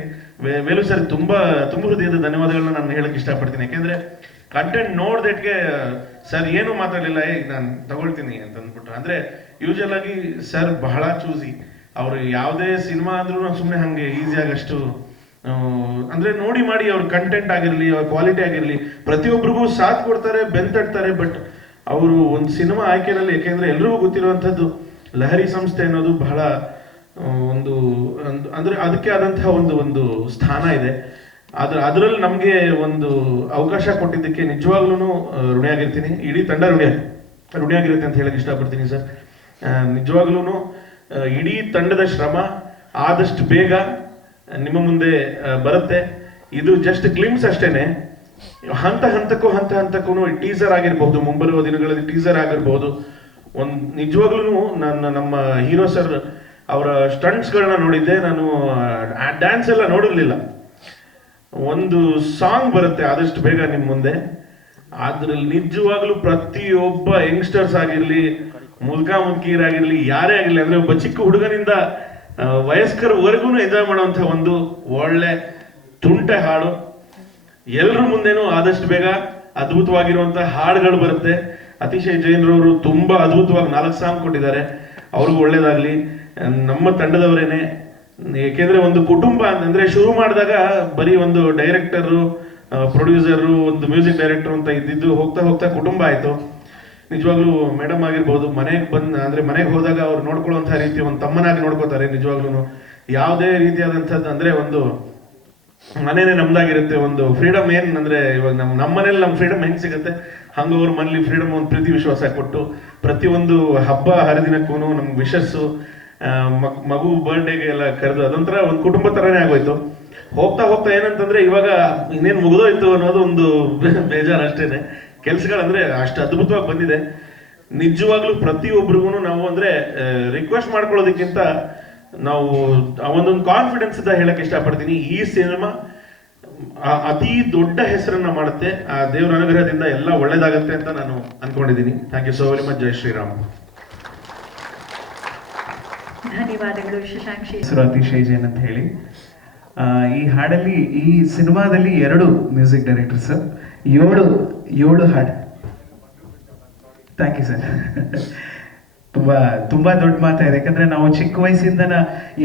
ವೇಲು ಸರ್ ತುಂಬಾ ಹೃದಯದ ಧನ್ಯವಾದಗಳನ್ನ ನಾನು ಹೇಳಕ್ ಇಷ್ಟಪಡ್ತೀನಿ. ಯಾಕೆಂದ್ರೆ ಕಂಟೆಂಟ್ ನೋಡ್ದೆಟ್ಗೆ ಸರ್ ಏನು ಮಾತಾಡಲಿಲ್ಲ, ನಾನು ತಗೊಳ್ತೀನಿ ಅಂತ ಅಂದ್ಬಿಟ್ರು. ಅಂದ್ರೆ ಯೂಶಲ್ ಆಗಿ ಸರ್ ಬಹಳ ಚೂಸಿ. ಅವ್ರು ಯಾವುದೇ ಸಿನಿಮಾ ಅಂದ್ರೂ ಸುಮ್ಮನೆ ಹಂಗೆ ಈಸಿಯಾಗಿ ಅಷ್ಟು ಅಂದ್ರೆ ನೋಡಿ ಮಾಡಿ ಅವ್ರ ಕಂಟೆಂಟ್ ಆಗಿರ್ಲಿ, ಅವ್ರ ಕ್ವಾಲಿಟಿ ಆಗಿರ್ಲಿ, ಪ್ರತಿಯೊಬ್ಬರಿಗೂ ಸಾಥ್ ಕೊಡ್ತಾರೆ, ಬೆನ್ತಟ್ತಾರೆ. ಬಟ್ ಅವರು ಒಂದು ಸಿನಿಮಾ ಆಯ್ಕೆನಲ್ಲಿ, ಯಾಕೆಂದ್ರೆ ಎಲ್ರಿಗೂ ಗೊತ್ತಿರುವಂಥದ್ದು ಲಹರಿ ಸಂಸ್ಥೆ ಅನ್ನೋದು ಬಹಳ ಅಂದ್ರೆ ಅದಕ್ಕೆ ಆದಂತಹ ಒಂದು ಸ್ಥಾನ ಇದೆ. ಅದರಲ್ಲಿ ನಮಗೆ ಒಂದು ಅವಕಾಶ ಕೊಟ್ಟಿದ್ದಕ್ಕೆ ನಿಜವಾಗ್ಲೂ ಋಣಿಯಾಗಿರ್ತೀನಿ. ಇಡೀ ತಂಡ ಋಣಿಯಾಗಿರುತ್ತೆ ಅಂತ ಹೇಳಕ್ ಇಷ್ಟಪಡ್ತೀನಿ ಸರ್. ನಿಜವಾಗ್ಲೂ ಇಡೀ ತಂಡದ ಶ್ರಮ ಆದಷ್ಟು ಬೇಗ ನಿಮ್ಮ ಮುಂದೆ ಬರುತ್ತೆ. ಇದು ಜಸ್ಟ್ ಗ್ಲಿಮ್ಸ್ ಅಷ್ಟೇನೆ. ಹಂತ ಹಂತಕ್ಕೂ ಟೀಸರ್ ಆಗಿರ್ಬಹುದು, ಮುಂಬರುವ ದಿನಗಳಲ್ಲಿ ಟೀಸರ್ ಆಗಿರ್ಬಹುದು. ನಿಜವಾಗ್ಲೂ ನಮ್ಮ ಹೀರೋ ಸರ್ ಅವರ ಸ್ಟಂಟ್ಸ್ಗಳನ್ನ ನೋಡಿದ್ದೆ ನಾನು. ಡ್ಯಾನ್ಸ್ ಎಲ್ಲ ನೋಡಿರ್ಲಿಲ್ಲ. ಒಂದು ಸಾಂಗ್ ಬರುತ್ತೆ ಆದಷ್ಟು ಬೇಗ ನಿಮ್ಮ ಮುಂದೆ. ಅದ್ರಲ್ಲಿ ನಿಜವಾಗ್ಲೂ ಪ್ರತಿಯೊಬ್ಬ ಯಂಗ್ಸ್ಟರ್ಸ್ ಆಗಿರ್ಲಿ, ಮುದುಕೀರಾಗಿರ್ಲಿ, ಯಾರೇ ಆಗಿರ್ಲಿ, ಅಂದ್ರೆ ಒಬ್ಬ ಚಿಕ್ಕ ಹುಡುಗನಿಂದ ವಯಸ್ಕರವರೆಗೂ ಎಂಜಾಯ್ ಮಾಡುವಂತ ಒಂದು ಒಳ್ಳೆ ತುಂಟೆ ಹಾಡು. ಎಲ್ರ ಮುಂದೆನೂ ಆದಷ್ಟು ಬೇಗ ಅದ್ಭುತವಾಗಿರುವಂತಹ ಹಾಡುಗಳು ಬರುತ್ತೆ. ಅತಿಶಯ್ ಜೈನ್ರವರು ತುಂಬಾ ಅದ್ಭುತವಾಗಿ 4 ಸಾಂಗ್ ಕೊಟ್ಟಿದ್ದಾರೆ. ಅವ್ರಿಗೂ ಒಳ್ಳೇದಾಗ್ಲಿ. ನಮ್ಮ ತಂಡದವರೇನೆ, ಏಕೆಂದ್ರೆ ಒಂದು ಕುಟುಂಬ ಅಂತಂದ್ರೆ ಶುರು ಮಾಡಿದಾಗ ಬರೀ ಒಂದು ಡೈರೆಕ್ಟರು, ಪ್ರೊಡ್ಯೂಸರು, ಒಂದು ಮ್ಯೂಸಿಕ್ ಡೈರೆಕ್ಟರ್ ಅಂತ ಇದ್ದಿದ್ದು ಹೋಗ್ತಾ ಕುಟುಂಬ ಆಯ್ತು. ನಿಜವಾಗ್ಲೂ ಮೇಡಮ್ ಆಗಿರ್ಬೋದು, ಮನೆಗೆ ಹೋದಾಗ ಅವ್ರು ನೋಡ್ಕೊಳ್ಳುವಂತಹ ರೀತಿ ಒಂದು ತಮ್ಮನಾಗಿ ನೋಡ್ಕೋತಾರೆ. ನಿಜವಾಗ್ಲೂ ಯಾವುದೇ ರೀತಿಯಾದಂಥದ್ದು ಅಂದ್ರೆ ಒಂದು ಮನೇನೆ ನಮ್ದಾಗಿರುತ್ತೆ. ಒಂದು ಫ್ರೀಡಮ್ ಏನ್ ಅಂದ್ರೆ ಇವಾಗ ನಮ್ಮ ಮನೇಲಿ ನಮ್ಮ ಫ್ರೀಡಮ್ ಹೆಂಗ್ ಸಿಗುತ್ತೆ, ಹಂಗ ಅವ್ರ ಮನೇಲಿ ಫ್ರೀಡಮ್ ಒಂದು ಪ್ರೀತಿ ವಿಶ್ವಾಸ ಕೊಟ್ಟು ಪ್ರತಿಯೊಂದು ಹಬ್ಬ ಹರಿದಿನಕ್ಕೂ ನಮ್ಗೆ ವಿಶಸ್ಸು, ಮಗು ಬರ್ಡೇಗೆ ಎಲ್ಲ ಕರೆದು ಅದೊಂಥರ ಒಂದು ಕುಟುಂಬ ತರನೇ ಆಗೋಯ್ತು. ಹೋಗ್ತಾ ಏನಂತಂದ್ರೆ ಇವಾಗ ಇನ್ನೇನು ಮುಗಿದೋಯ್ತು ಅನ್ನೋದು ಒಂದು ಬೇಜಾರು ಅಷ್ಟೇನೆ. ಕೆಲ್ಸಗಳಂದ್ರೆ ಅಷ್ಟು ಅದ್ಭುತವಾಗಿ ಬಂದಿದೆ. ನಿಜವಾಗ್ಲೂ ಪ್ರತಿಯೊಬ್ಬರಿಗೂ ನಾವು ಅಂದ್ರೆ ರಿಕ್ವೆಸ್ಟ್ ಮಾಡ್ಕೊಳ್ಳೋದಕ್ಕಿಂತ ನಾವು ಒಂದೊಂದು ಕಾನ್ಫಿಡೆನ್ಸ್ ಇಂದ ಹೇಳಕ್ ಇಷ್ಟಪಡ್ತೀನಿ. ಈ ಸಿನಿಮಾ ಅತಿ ದೊಡ್ಡ ಹೆಸರನ್ನ ಮಾಡುತ್ತೆ. ಆ ದೇವರ ಅನುಗ್ರಹದಿಂದ ಎಲ್ಲ ಒಳ್ಳೇದಾಗತ್ತೆ ಅಂತ ನಾನು ಅನ್ಕೊಂಡಿದ್ದೀನಿ. Thank you so very much. ಜೈ ಶ್ರೀರಾಮ್. ಧನ್ಯವಾದಗಳು ಶಶಾಂಕ್ಷಿ. ಹೆಸರು ಅತಿಶಯ್ ಜೈನ್ ಅಂತ ಹೇಳಿ. ಈ ಹಾಡಲ್ಲಿ, ಈ ಸಿನಿಮಾದಲ್ಲಿ 2 ಮ್ಯೂಸಿಕ್ ಡೈರೆಕ್ಟರ್ಸ್, 7 ಹಾಡು. Thank you sir. ತುಂಬಾ ದೊಡ್ಡ ಮಾತಾಗಿದೆ. ಯಾಕಂದ್ರೆ ನಾವು ಚಿಕ್ಕ ವಯಸ್ಸಿಂದ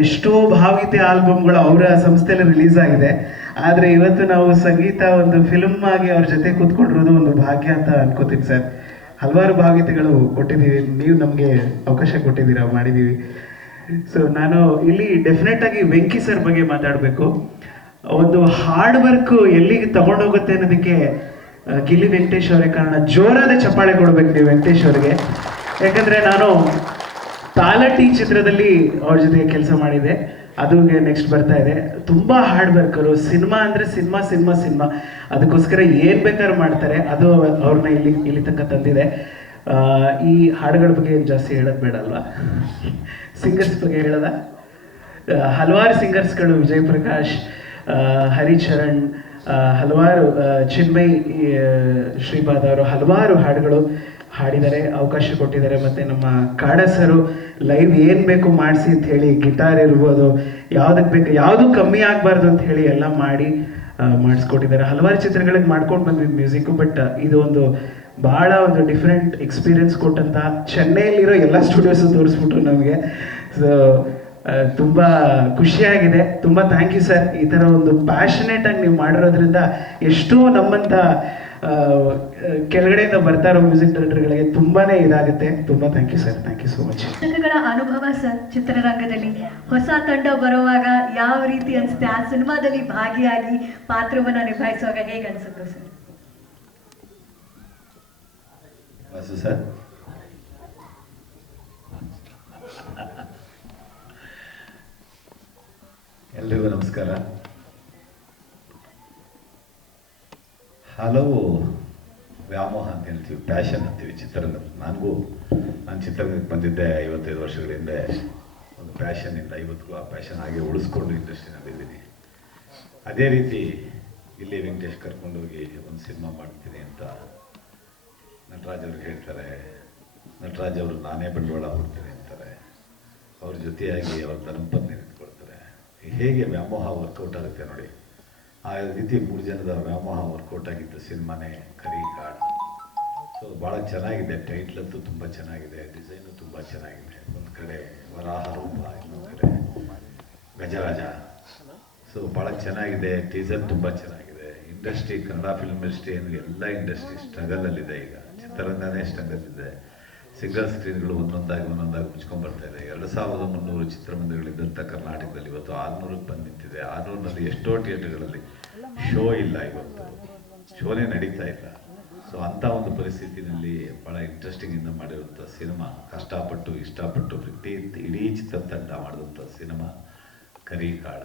ಎಷ್ಟೋ ಭಾವಗೀತೆ ಆಲ್ಬಮ್ಗಳು ಅವರ ಸಂಸ್ಥೆಯಲ್ಲಿ ರಿಲೀಸ್ ಆಗಿದೆ. ಆದ್ರೆ ಇವತ್ತು ನಾವು ಸಂಗೀತ ಒಂದು ಫಿಲ್ಮ್ ಆಗಿ ಅವ್ರ ಜೊತೆ ಕೂತ್ಕೊಂಡಿರೋದು ಒಂದು ಭಾಗ್ಯ ಅಂತ ಅನ್ಕೋತೀನಿ ಸರ್. ಹಲವಾರು ಭಾವಗೀತೆಗಳು ಕೊಟ್ಟಿದ್ದೀವಿ, ನೀವು ನಮಗೆ ಅವಕಾಶ ಕೊಟ್ಟಿದ್ದೀರಾ, ಮಾಡಿದ್ದೀವಿ. ಸೊ ನಾನು ಇಲ್ಲಿ ಡೆಫಿನೆಟ್ ಆಗಿ ವೆಂಕಿ ಸರ್ ಬಗ್ಗೆ ಮಾತಾಡಬೇಕು. ಒಂದು ಹಾರ್ಡ್ ವರ್ಕ್ ಎಲ್ಲಿಗೆ ತಗೊಂಡೋಗುತ್ತೆ ಅನ್ನೋದಕ್ಕೆ ಗಿಲ್ಲಿ ವೆಂಕಟೇಶ್ ಅವರೇ ಕಾರಣ. ಜೋರಾದ ಚಪ್ಪಾಳೆ ಕೊಡ್ಬೇಕು ನೀವು ವೆಂಕಟೇಶ್ ಅವರಿಗೆ. ಯಾಕಂದ್ರೆ ನಾನು ತಾಲಟಿ ಚಿತ್ರದಲ್ಲಿ ಅವ್ರ ಜೊತೆಗೆ ಕೆಲಸ ಮಾಡಿದೆ, ಅದು ನೆಕ್ಸ್ಟ್ ಬರ್ತಾ ಇದೆ. ತುಂಬಾ ಹಾರ್ಡ್ ವರ್ಕರು. ಸಿನಿಮಾ ಅಂದ್ರೆ ಸಿನಿಮಾ ಅದಕ್ಕೋಸ್ಕರ ಏನ್ ಬೇಕಾದ್ರೂ ಮಾಡ್ತಾರೆ. ಅದು ಅವ್ರನ್ನ ಇಲ್ಲಿ ತನಕ ತಂದಿದೆ. ಈ ಹಾಡುಗಳ ಬಗ್ಗೆ ಜಾಸ್ತಿ ಹೇಳೋದು ಬೇಡ ಅಲ್ವಾ? ಸಿಂಗರ್ಸ್ ಬಗ್ಗೆ ಹೇಳೋದ? ಹಲವಾರು ಸಿಂಗರ್ಸ್ಗಳು, ವಿಜಯ್ ಪ್ರಕಾಶ್, ಹರಿಚರಣ್, ಹಲವಾರು ಚಿನ್ಮಯ್ ಶ್ರೀಪಾದ್ ಅವರು ಹಲವಾರು ಹಾಡುಗಳು ಹಾಡಿದ್ದಾರೆ, ಅವಕಾಶ ಕೊಟ್ಟಿದ್ದಾರೆ. ಮತ್ತೆ ನಮ್ಮ ಕಾಡಸರು ಲೈವ್ ಏನ್ ಬೇಕು ಮಾಡಿಸಿ ಅಂತ ಹೇಳಿ, ಗಿಟಾರ್ ಇರ್ಬೋದು, ಯಾವ್ದಕ್ಕೆ ಬೇಕು, ಯಾವುದು ಕಮ್ಮಿ ಆಗಬಾರ್ದು ಅಂತ ಹೇಳಿ ಎಲ್ಲ ಮಾಡಿಸ್ಕೊಟ್ಟಿದ್ದಾರೆ. ಹಲವಾರು ಚಿತ್ರಗಳಿಗೆ ಮಾಡ್ಕೊಂಡು ಬಂದಿದ್ದು ಮ್ಯೂಸಿಕ್. ಬಟ್ ಇದು ಒಂದು ಬಹಳ ಒಂದು ಡಿಫ್ರೆಂಟ್ ಎಕ್ಸ್ಪೀರಿಯನ್ಸ್ ಕೊಟ್ಟಂತ, ಚೆನ್ನೈಯಲ್ಲಿರೋ ಎಲ್ಲ ಸ್ಟುಡಿಯೋಸ್ ತೋರಿಸ್ಬಿಟ್ರು ನಮಗೆ. ಸೊ ತುಂಬ ಖುಷಿಯಾಗಿದೆ. ತುಂಬ ಥ್ಯಾಂಕ್ ಯು ಸರ್. ಈ ಥರ ಒಂದು ಪ್ಯಾಷನೇಟ್ ಆಗಿ ನೀವು ಮಾಡಿರೋದ್ರಿಂದ ಎಷ್ಟೋ ನಮ್ಮಂಥ ಕೆಳಗಡೆಯಿಂದ ಬರ್ತಾ ಇರೋ ಮ್ಯೂಸಿಕ್ ಡೈರೆಕ್ಟರ್ಗಳಿಗೆ ತುಂಬಾನೇ ಇದಾಗುತ್ತೆ. ತುಂಬ thank you sir. Thank you so much. ದರ್ಶಕಗಳ ಅನುಭವ ಸರ್, ಚಿತ್ರರಂಗದಲ್ಲಿ ಹೊಸ ತಂಡ ಬರುವಾಗ ಯಾವ ರೀತಿ ಅನಿಸುತ್ತೆ? ಆ ಸಿನಿಮಾದಲ್ಲಿ ಭಾಗಿಯಾಗಿ ಪಾತ್ರವನ್ನ ನಿಭಾಯಿಸುವಾಗ ಹೇಗೆ ಅನ್ಸುತ್ತೆ ಸರ್? ಸರ್, ಎಲ್ರಿಗೂ ನಮಸ್ಕಾರ. ಹಲವು ವ್ಯಾಮೋಹ ಅಂತ ಹೇಳ್ತೀವಿ, ಪ್ಯಾಷನ್ ಅಂತೀವಿ ಚಿತ್ರರಂಗ. ನಾನು ಚಿತ್ರರಂಗಕ್ಕೆ ಬಂದಿದ್ದೆ 55 ವರ್ಷಗಳ ಹಿಂದೆ. ಒಂದು ಪ್ಯಾಷನ್ನಿಂದ ಇವತ್ತಿಗೂ ಆ ಪ್ಯಾಷನ್ ಹಾಗೆ ಉಳಿಸ್ಕೊಂಡು ಇಂಡಸ್ಟ್ರಿನಲ್ಲಿದ್ದೀನಿ. ಅದೇ ರೀತಿ ಇಲ್ಲಿ ವೆಂಕಟೇಶ್ ಕರ್ಕೊಂಡೋಗಿ ಒಂದು ಸಿನಿಮಾ ಮಾಡ್ತೀನಿ ಅಂತ ನಟರಾಜ್ ಅವ್ರಿಗೆ ಹೇಳ್ತಾರೆ. ನಟರಾಜ್ ಅವರು ನಾನೇ ಬಂಡವಾಳ ಕೊಡ್ತೀನಿ ಅಂತಾರೆ. ಅವ್ರ ಜೊತೆಯಾಗಿ ಅವ್ರ ಧರ್ಮಪತ್ನಿ ನಿಂತ್ಕೊಳ್ತಾರೆ. ಹೇಗೆ ವ್ಯಾಮೋಹ ವರ್ಕೌಟ್ ಆಗುತ್ತೆ ನೋಡಿ. ಆ ರೀತಿ 3 ಜನದ ವ್ಯಾಮೋಹ ವರ್ಕೌಟ್ ಆಗಿದ್ದ ಸಿನಿಮಾನೇ ಕರಿಕಾಡು. ಸೊ ಭಾಳ ಚೆನ್ನಾಗಿದೆ. ಟೈಟ್ಲ್ ಅಂತೂ ತುಂಬ ಚೆನ್ನಾಗಿದೆ, ಡಿಸೈನು ತುಂಬ ಚೆನ್ನಾಗಿದೆ. ಒಂದು ಕಡೆ ವರಾಹ ರೂಪ, ಇನ್ನೊಂದು ಕಡೆ ಗಜರಾಜ. ಸೊ ಭಾಳ ಚೆನ್ನಾಗಿದೆ. ಟೀಸರ್ ತುಂಬ ಚೆನ್ನಾಗಿದೆ. ಇಂಡಸ್ಟ್ರಿ, ಕನ್ನಡ ಫಿಲ್ಮ್ ಇಂಡಸ್ಟ್ರಿ ಏನು ಎಲ್ಲ ಇಂಡಸ್ಟ್ರಿ ಸ್ಟ್ರಗಲಲ್ಲಿದೆ. ಈಗ ಚಿತ್ರರಂಗನೇ ಸ್ಟ್ರಗಲ್ ಇದೆ. ಸಿಂಗಲ್ ಸ್ಕ್ರೀನ್ಗಳು ಒಂದೊಂದಾಗಿ ಮುಚ್ಕೊಂಡು ಬರ್ತಾ ಇದೆ. 2300 ಚಿತ್ರಮಂದಿರಗಳಿದ್ದಂಥ ಕರ್ನಾಟಕದಲ್ಲಿ ಇವತ್ತು 600ಕ್ಕೆ ಬಂದು ನಿಂತಿದೆ. 600ನಲ್ಲಿ ಎಷ್ಟೋ ಥಿಯೇಟರ್ಗಳಲ್ಲಿ ಶೋ ಇಲ್ಲ ಇವತ್ತು, ಶೋನೇ ನಡೀತಾ ಇಲ್ಲ. ಸೊ ಅಂಥ ಒಂದು ಪರಿಸ್ಥಿತಿನಲ್ಲಿ ಭಾಳ ಇಂಟ್ರೆಸ್ಟಿಂಗಿಂದ ಮಾಡಿರುವಂಥ ಸಿನಿಮಾ, ಕಷ್ಟಪಟ್ಟು ಇಷ್ಟಪಟ್ಟು ಇಡೀ ಚಿತ್ರತಂಡ ಮಾಡಿದಂಥ ಸಿನಿಮಾ ಕರಿಕಾಳ.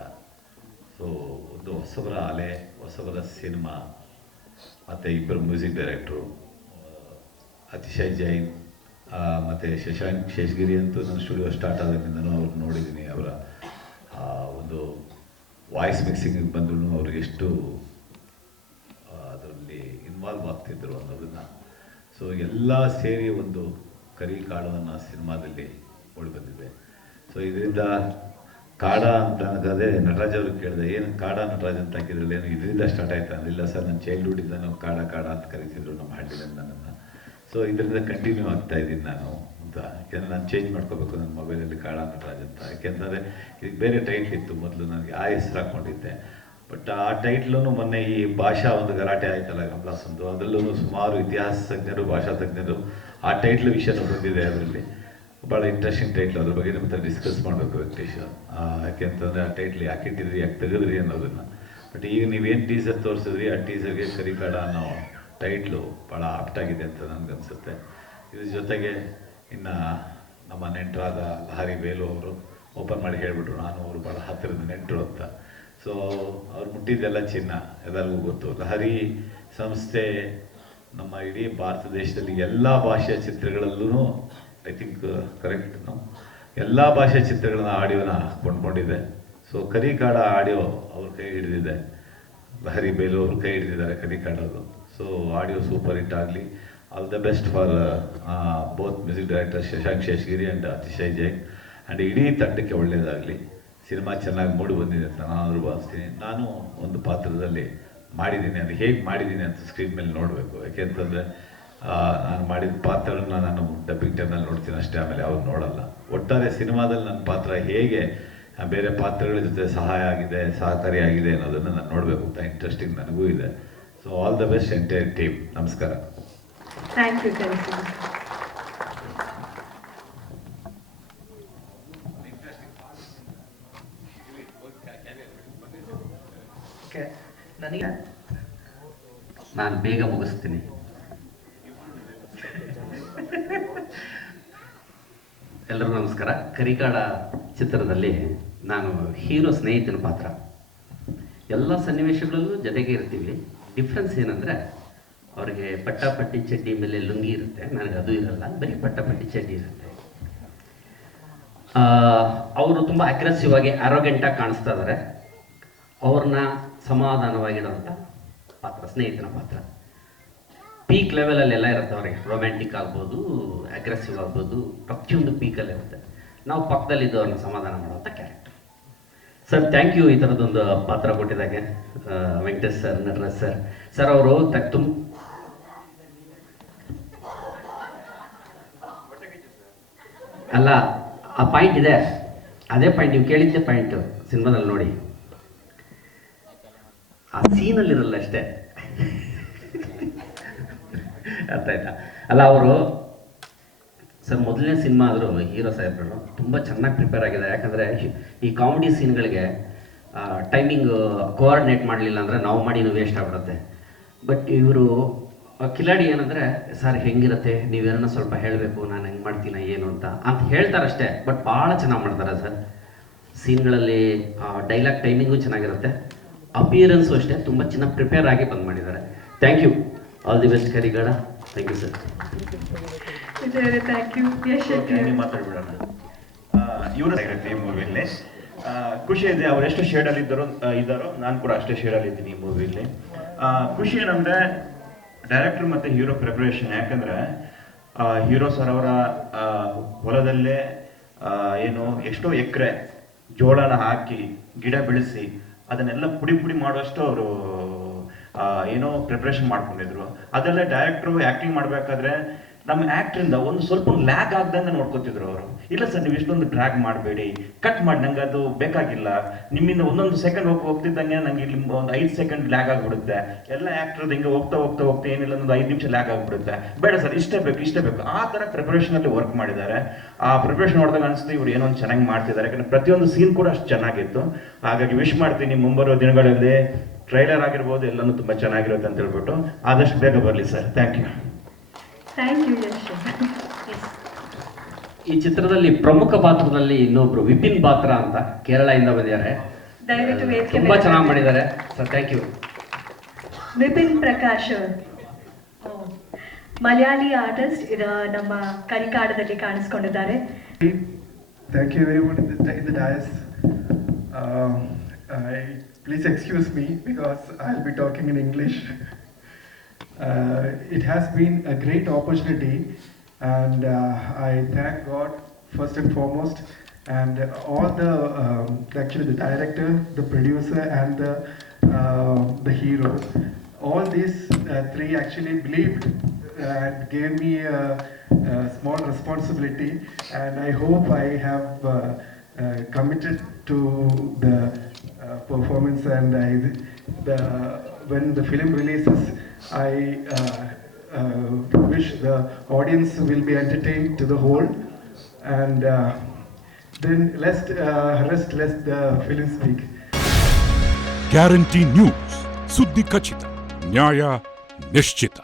ಸೊ ಒಂದು ಹೊಸಬರ ಅಲೆ, ಹೊಸಬರ ಸಿನಿಮಾ, ಮತ್ತು ಇಬ್ಬರು ಮ್ಯೂಸಿಕ್ ಡೈರೆಕ್ಟ್ರು ಅತಿಶಯ್ ಜೈನ್ ಮತ್ತು ಶಶಾಂಕ್ ಶೇಷಗಿರಿ ಅಂತೂ ನಾನು ಸ್ಟುಡಿಯೋ ಸ್ಟಾರ್ಟ್ ಆದಾಗಿಂದನೂ ಅವ್ರು ನೋಡಿದ್ದೀನಿ. ಅವರ ಒಂದು ವಾಯ್ಸ್ ಮಿಕ್ಸಿಂಗಿಗೆ ಬಂದ್ರೂ ಅವ್ರಿಗೆ ಎಷ್ಟು ಅದರಲ್ಲಿ ಇನ್ವಾಲ್ವ್ ಆಗ್ತಿದ್ರು ಅನ್ನೋದನ್ನು. ಸೊ ಎಲ್ಲ ಸೇರಿ ಒಂದು ಕರಿಕಾಳು ಅನ್ನೋ ಸಿನಿಮಾದಲ್ಲಿ ಮೂಡಿ ಬಂದಿದೆ. ಸೊ ಇದರಿಂದ ಕಾಡ ಅಂತ ಅನ್ನೋದೇ ನಟರಾಜ್ ಅವ್ರಿಗೆ ಕೇಳಿದೆ, ಏನು ಕಾಡ ನಟರಾಜ್ ಅಂತ ಹಾಕಿದ್ರಲ್ಲಿ ಏನು ಇದರಿಂದ ಸ್ಟಾರ್ಟ್ ಆಯ್ತಾ ಅಂದಿಲ್ಲ ಸರ್, ನನ್ನ ಚೈಲ್ಡ್ಹುಡ್ಡಿಂದ ನಾವು ಕಾಡ ಕಾಡ ಅಂತ ಕರಿತಿದ್ರು ನಮ್ಮ ಹಳ್ಳಿಯಿಂದ ನನ್ನನ್ನು. ಸೊ ಇದರಿಂದ ಕಂಟಿನ್ಯೂ ಆಗ್ತಾ ಇದ್ದೀನಿ ನಾನು ಅಂತ. ಯಾಕೆಂದರೆ ನಾನು ಚೇಂಜ್ ಮಾಡ್ಕೋಬೇಕು ನನ್ನ ಮೊಬೈಲಲ್ಲಿ ಕಾಡ ನಟರಾಜ್ ಅಂತ. ಯಾಕೆಂದರೆ ಇದಕ್ಕೆ ಬೇರೆ ಟೈಟ್ಲ್ ಇತ್ತು ಮೊದಲು, ನನಗೆ ಆ ಹೆಸರು ಹಾಕ್ಕೊಂಡಿದ್ದೆ. ಬಟ್ ಆ ಟೈಟ್ಲೂ ಮೊನ್ನೆ ಈ ಭಾಷಾ ಒಂದು ಗಲಾಟೆ ಆಯ್ತಲ್ಲ ಕಮಲಾಸಂದು, ಅದರಲ್ಲೂ ಸುಮಾರು ಇತಿಹಾಸ ತಜ್ಞರು, ಭಾಷಾ ತಜ್ಞರು ಆ ಟೈಟ್ಲ್ ವಿಷಯನೂ ಬಂದಿದೆ. ಅದರಲ್ಲಿ ಭಾಳ ಇಂಟ್ರೆಸ್ಟಿಂಗ್ ಟೈಟ್ಲ್, ಅದ್ರ ಬಗ್ಗೆ ನಿಮ್ಮ ಹತ್ರ ಡಿಸ್ಕಸ್ ಮಾಡಬೇಕು ವೆಂಕಟೇಶ್. ಯಾಕೆಂತಂದರೆ ಆ ಟೈಟ್ಲ್ ಯಾಕೆ ಇಟ್ಟಿದ್ರಿ, ಯಾಕೆ ತೆಗೆದ್ರಿ ಅನ್ನೋದನ್ನು. ಬಟ್ ಈಗ ನೀವೇನು ಟೀಸರ್ ತೋರಿಸಿದ್ರಿ, ಆ ಟೀಸರ್ಗೆ ಕರಿಕಾಡ ಅನ್ನೋ ಟೈಟ್ಲು ಭಾಳ ಆಪ್ಟಾಗಿದೆ ಅಂತ ನನಗನ್ಸುತ್ತೆ. ಇದ್ರ ಜೊತೆಗೆ ಇನ್ನು ನಮ್ಮ ನೆಂಟರಾದ ಲಹರಿ ವೇಲು ಅವರು ಓಪನ್ ಮಾಡಿ ಹೇಳಿಬಿಟ್ರು, ನಾನು ಅವರು ಭಾಳ ಹತ್ತಿರದ ನೆಂಟರು ಅಂತ. ಸೊ ಅವ್ರು ಮುಟ್ಟಿದ್ದೆಲ್ಲ ಚಿನ್ನ, ಎಲ್ಲರಿಗೂ ಗೊತ್ತು. ಲಹರಿ ಸಂಸ್ಥೆ ನಮ್ಮ ಇಡೀ ಭಾರತ ದೇಶದಲ್ಲಿ ಎಲ್ಲ ಭಾಷೆಯ ಚಿತ್ರಗಳಲ್ಲೂ ಐ ಥಿಂಕ್ ಕರೆಕ್ಟ್ ಎಲ್ಲ ಭಾಷೆಯ ಚಿತ್ರಗಳನ್ನ ಆಡಿಯೋನ ಕೊಂಡ್ಕೊಂಡಿದೆ. ಸೊ ಕರಿಕಾಡ ಆಡಿಯೋ ಅವ್ರ ಕೈ ಹಿಡಿದಿದೆ, ಲಹರಿ ಬೇಲು ಅವರು ಕೈ ಹಿಡಿದಿದ್ದಾರೆ ಕರಿಕಾಡೋದು. ಸೊ ಆಡಿಯೋ ಸೂಪರ್ ಹಿಟ್ ಆಗಲಿ. All the best for both music director Shashank Sheshagiri and Atishay Jain and ಇಡೀ ತಂಡಕ್ಕೆ ಒಳ್ಳೆಯದಾಗಲಿ. ಸಿನಿಮಾ ಚೆನ್ನಾಗಿ ಮೂಡಿ ಬಂದಿದೆ ಅಂತ ನಾನು ಭಾವಿಸ್ತೀನಿ. ನಾನು ಒಂದು ಪಾತ್ರದಲ್ಲಿ ಮಾಡಿದ್ದೀನಿ, ಅದು ಹೇಗೆ ಮಾಡಿದ್ದೀನಿ ಅಂತ ಸ್ಕ್ರೀನ್ ಮೇಲೆ ನೋಡಬೇಕು. ಯಾಕೆಂತಂದರೆ ನಾನು ಮಾಡಿದ ಪಾತ್ರನ ನಾನು ಡಬ್ಬಿಂಗ್ ಟೈಮ್ನಲ್ಲಿ ನೋಡ್ತೀನಿ ಅಷ್ಟೇ, ಆಮೇಲೆ ಅವ್ರು ನೋಡಲ್ಲ. ಒಟ್ಟಾರೆ ಸಿನಿಮಾದಲ್ಲಿ ನನ್ನ ಪಾತ್ರ ಹೇಗೆ ಬೇರೆ ಪಾತ್ರಗಳ ಜೊತೆ ಸಹಕಾರಿಯಾಗಿದೆ ಅನ್ನೋದನ್ನು ನಾನು ನೋಡಬೇಕು ಅಂತ ಇಂಟ್ರೆಸ್ಟಿಂಗ್ ನನಗೂ ಇದೆ. So all the best entire team. ನಮಸ್ಕಾರ. Thank you. ನನಗೆ ನಾನು ಬೇಗ ಮುಗಿಸ್ತೀನಿ. ಎಲ್ಲರಿಗೂ ನಮಸ್ಕಾರ. ಕರಿಕಾಳ ಚಿತ್ರದಲ್ಲಿ ನಾನು ಹೀರೋ ಸ್ನೇಹಿತನ ಪಾತ್ರ. ಎಲ್ಲ ಸನ್ನಿವೇಶಗಳಲ್ಲೂ ಜೊತೆಗೆ ಇರ್ತೀವಿ. ಡಿಫ್ರೆನ್ಸ್ ಏನಂದರೆ ಅವರಿಗೆ ಪಟ್ಟಾಪಟ್ಟಿ ಚಡ್ಡಿ ಮೇಲೆ ಲುಂಗಿ ಇರುತ್ತೆ, ನನಗೆ ಅದು ಇರಲ್ಲ, ಬರೀ ಪಟ್ಟಾಪಟ್ಟಿ ಚಡ್ಡಿ ಇರುತ್ತೆ. ಅವರು ತುಂಬ ಅಗ್ರೆಸಿವ್ ಆಗಿ ಆರೋಗ್ಯಂಟಾಗಿ ಕಾಣಿಸ್ತಾ ಇದ್ದಾರೆ. ಅವ್ರನ್ನ ಸಮಾಧಾನವಾಗಿಡುವಂಥ ಪಾತ್ರ, ಸ್ನೇಹಿತನ ಪಾತ್ರ. ಪೀಕ್ ಲೆವೆಲಲ್ಲೆಲ್ಲ ಇರುತ್ತೆ ಅವ್ರಿಗೆ. ರೊಮ್ಯಾಂಟಿಕ್ ಆಗ್ಬೋದು, ಅಗ್ರೆಸಿವ್ ಆಗ್ಬೋದು, ಪ್ರತಿಯೊಂದು ಪೀಕಲ್ಲಿ ಇರುತ್ತೆ. ನಾವು ಪಕ್ಕದಲ್ಲಿದ್ದವ್ರನ್ನ ಸಮಾಧಾನ ಮಾಡುವಂಥ ಕ್ಯಾರೆಕ್ಟರ್. ಸರ್ ಥ್ಯಾಂಕ್ ಯು ಈ ಥರದ್ದೊಂದು ಪಾತ್ರ ಕೊಟ್ಟಿದ್ದಾಗೆ. Venkatesh sir, Nataraj sir. Sir ಅವರು ಅಲ್ಲ, ಆ ಪಾಯಿಂಟ್ ಇದೆ, ಅದೇ ಪಾಯಿಂಟ್ ನೀವು ಕೇಳಿದ್ದೆ ಪಾಯಿಂಟು ಸಿನಿಮಾದಲ್ಲಿ ನೋಡಿ. ಆ ಸೀನಲ್ಲಿರಲ್ಲ ಅಷ್ಟೇ. ಅರ್ಥ ಆಯ್ತಾ? ಅಲ್ಲ, ಅವರು ಸರ್ ಮೊದಲನೇ ಸಿನಿಮಾ ಆದರೂ ಹೀರೋ ಸಾಹೇಬ್ರು ತುಂಬ ಚೆನ್ನಾಗಿ ಪ್ರಿಪೇರ್ ಆಗಿದ್ದಾರೆ. ಯಾಕಂದರೆ ಈ ಕಾಮಿಡಿ ಸೀನ್ಗಳಿಗೆ ಟೈಮಿಂಗ್ ಕೋಆರ್ಡಿನೇಟ್ ಮಾಡಲಿಲ್ಲ ಅಂದರೆ ನಾವು ಮಾಡಿನೂ ವೇಸ್ಟ್ ಆಗ್ಬಿಡುತ್ತೆ. ಬಟ್ ಇವರು ಕಿಲಾಡಿ ಏನಂದರೆ, ಸರ್ ಹೆಂಗಿರುತ್ತೆ, ನೀವೇನೋ ಸ್ವಲ್ಪ ಹೇಳಬೇಕು, ನಾನು ಹೆಂಗೆ ಮಾಡ್ತೀನಿ ಏನು ಅಂತ ಹೇಳ್ತಾರಷ್ಟೇ. ಬಟ್ ಭಾಳ ಚೆನ್ನಾಗಿ ಮಾಡ್ತಾರೆ ಸರ್. ಸೀನ್ಗಳಲ್ಲಿ ಡೈಲಾಗ್ ಟೈಮಿಂಗು ಚೆನ್ನಾಗಿರುತ್ತೆ, ಅಪಿಯರೆನ್ಸು ಅಷ್ಟೇ ತುಂಬ ಚೆನ್ನಾಗಿ ಪ್ರಿಪೇರ್ ಆಗಿ ಬಂದು ಮಾಡಿದ್ದಾರೆ. Thank you. All the best Karikaada. Thank you sir. Thank you. Yash ಮಾತಾಡ್ಬಿಡೋಣ. ಇವರು ಈ ಮೂವಿಯಲ್ಲಿ ಖುಷಿ ಇದೆ. ಅವ್ರು ಎಷ್ಟು ಶೇಡಲ್ಲಿ ಇದ್ದಾರೋ ನಾನು ಕೂಡ ಅಷ್ಟೇ ಶೇಡಲ್ಲಿ ಇದ್ದೀನಿ ಈ ಮೂವಿಯಲ್ಲಿ. ಖುಷಿ ಏನಂದರೆ ಡೈರೆಕ್ಟರ್ ಮತ್ತು ಹೀರೋ ಪ್ರಿಪ್ರೇಷನ್. ಯಾಕಂದರೆ ಹೀರೋ ಸರ್ ಅವರ ಹೊಲದಲ್ಲೇ ಏನು ಎಷ್ಟೋ ಎಕರೆ ಜೋಳನ ಹಾಕಿ ಗಿಡ ಬೆಳೆಸಿ ಅದನ್ನೆಲ್ಲ ಪುಡಿ ಮಾಡುವಷ್ಟು ಅವರು ಏನೋ ಪ್ರಿಪ್ರೇಷನ್ ಮಾಡ್ಕೊಂಡಿದ್ರು. ಅದೆಲ್ಲ ಡೈರೆಕ್ಟ್ರು ಆ್ಯಕ್ಟಿಂಗ್ ಮಾಡಬೇಕಾದ್ರೆ ನಮ್ಮ ಆ್ಯಕ್ಟ್ರಿಂದ ಒಂದು ಸ್ವಲ್ಪ ಲ್ಯಾಗ್ ಆಗ್ದಂಗೆ ನೋಡ್ಕೊತಿದ್ರು ಅವರು. ಇಲ್ಲ ಸರ್, ನೀವು ಇಷ್ಟೊಂದು ಡ್ರ್ಯಾಗ್ ಮಾಡಬೇಡಿ, ಕಟ್ ಮಾಡಿ, ನಂಗೆ ಅದು ಬೇಕಾಗಿಲ್ಲ, ನಿಮ್ಮಿಂದ ಒಂದೊಂದು ಸೆಕೆಂಡ್ ಹೋಗ್ತಿದ್ದಂಗೆ ನಂಗೆ ಇಲ್ಲಿ ಒಂದು 5 ಸೆಕೆಂಡ್ ಲ್ಯಾಗ್ ಆಗಿಬಿಡುತ್ತೆ. ಎಲ್ಲ ಆ್ಯಕ್ಟ್ರದ್ದು ಹಿಂಗೆ ಹೋಗ್ತಾ ಏನಿಲ್ಲ ಒಂದು 5 ನಿಮಿಷ ಲ್ಯಾಗ್ ಆಗಿಬಿಡುತ್ತೆ, ಬೇಡ ಸರ್ ಇಷ್ಟೇ ಬೇಕು. ಆ ಥರ ಪ್ರಿಪ್ರೇಷನಲ್ಲಿ ವರ್ಕ್ ಮಾಡಿದ್ದಾರೆ. ಆ ಪ್ರಿಪ್ರೇಷನ್ ನೋಡಿದಾಗ ಅನಿಸ್ತು ಇವ್ರು ಏನೋ ಒಂದು ಚೆನ್ನಾಗಿ ಮಾಡ್ತಿದ್ದಾರೆ. ಯಾಕಂದರೆ ಪ್ರತಿಯೊಂದು ಸೀನ್ ಕೂಡ ಅಷ್ಟು ಚೆನ್ನಾಗಿತ್ತು. ಹಾಗಾಗಿ ವಿಶ್ ಮಾಡ್ತೀನಿ ಮುಂಬರುವ ದಿನಗಳಲ್ಲಿ ಟ್ರೈಲರ್ ಆಗಿರ್ಬೋದು ಎಲ್ಲನೂ ತುಂಬ ಚೆನ್ನಾಗಿರುತ್ತೆ ಅಂತ ಹೇಳ್ಬಿಟ್ಟು ಆದಷ್ಟು ಬೇಗ ಬರಲಿ sir. Thank you. Thank you Yash. ಈ ಚಿತ್ರದಲ್ಲಿ ಪ್ರಮುಖ ಪಾತ್ರದಲ್ಲಿ ಇನ್ನೊಬ್ರು ವಿಪಿನ್ ಬಾತ್ರ ಅಂತ ಕೇರಳದಿಂದ ಬಂದಿದ್ದಾರೆ. ದಯವಿಟ್ಟು ವೇದಿಕೆ ತುಂಬಾ ಚೆನ್ನಾಗಿ ಮಾಡಿದ್ದಾರೆ sir. Thank you. Vipin Prakash Malayali artist ನಮ್ಮ ಕರಿಕಾಡದಲ್ಲಿ ಕಾಣಿಸ್ಕೊಂಡಿದ್ದಾರೆ. Thank you everyone in the dais. Please excuse me because I'll be talking in English. It has been a great opportunity, and I thank God first and foremost, and all the actually the director, the producer, and the hero. All these three actually believed and gave me a small responsibility, and I hope I have committed to the performance, and when the film releases, I wish the audience will be entertained to the whole, and then let the film speak. Guarantee news, ಸುದ್ದಿ ಖಚಿತ, ನ್ಯಾಯ ನಿಶ್ಚಿತ.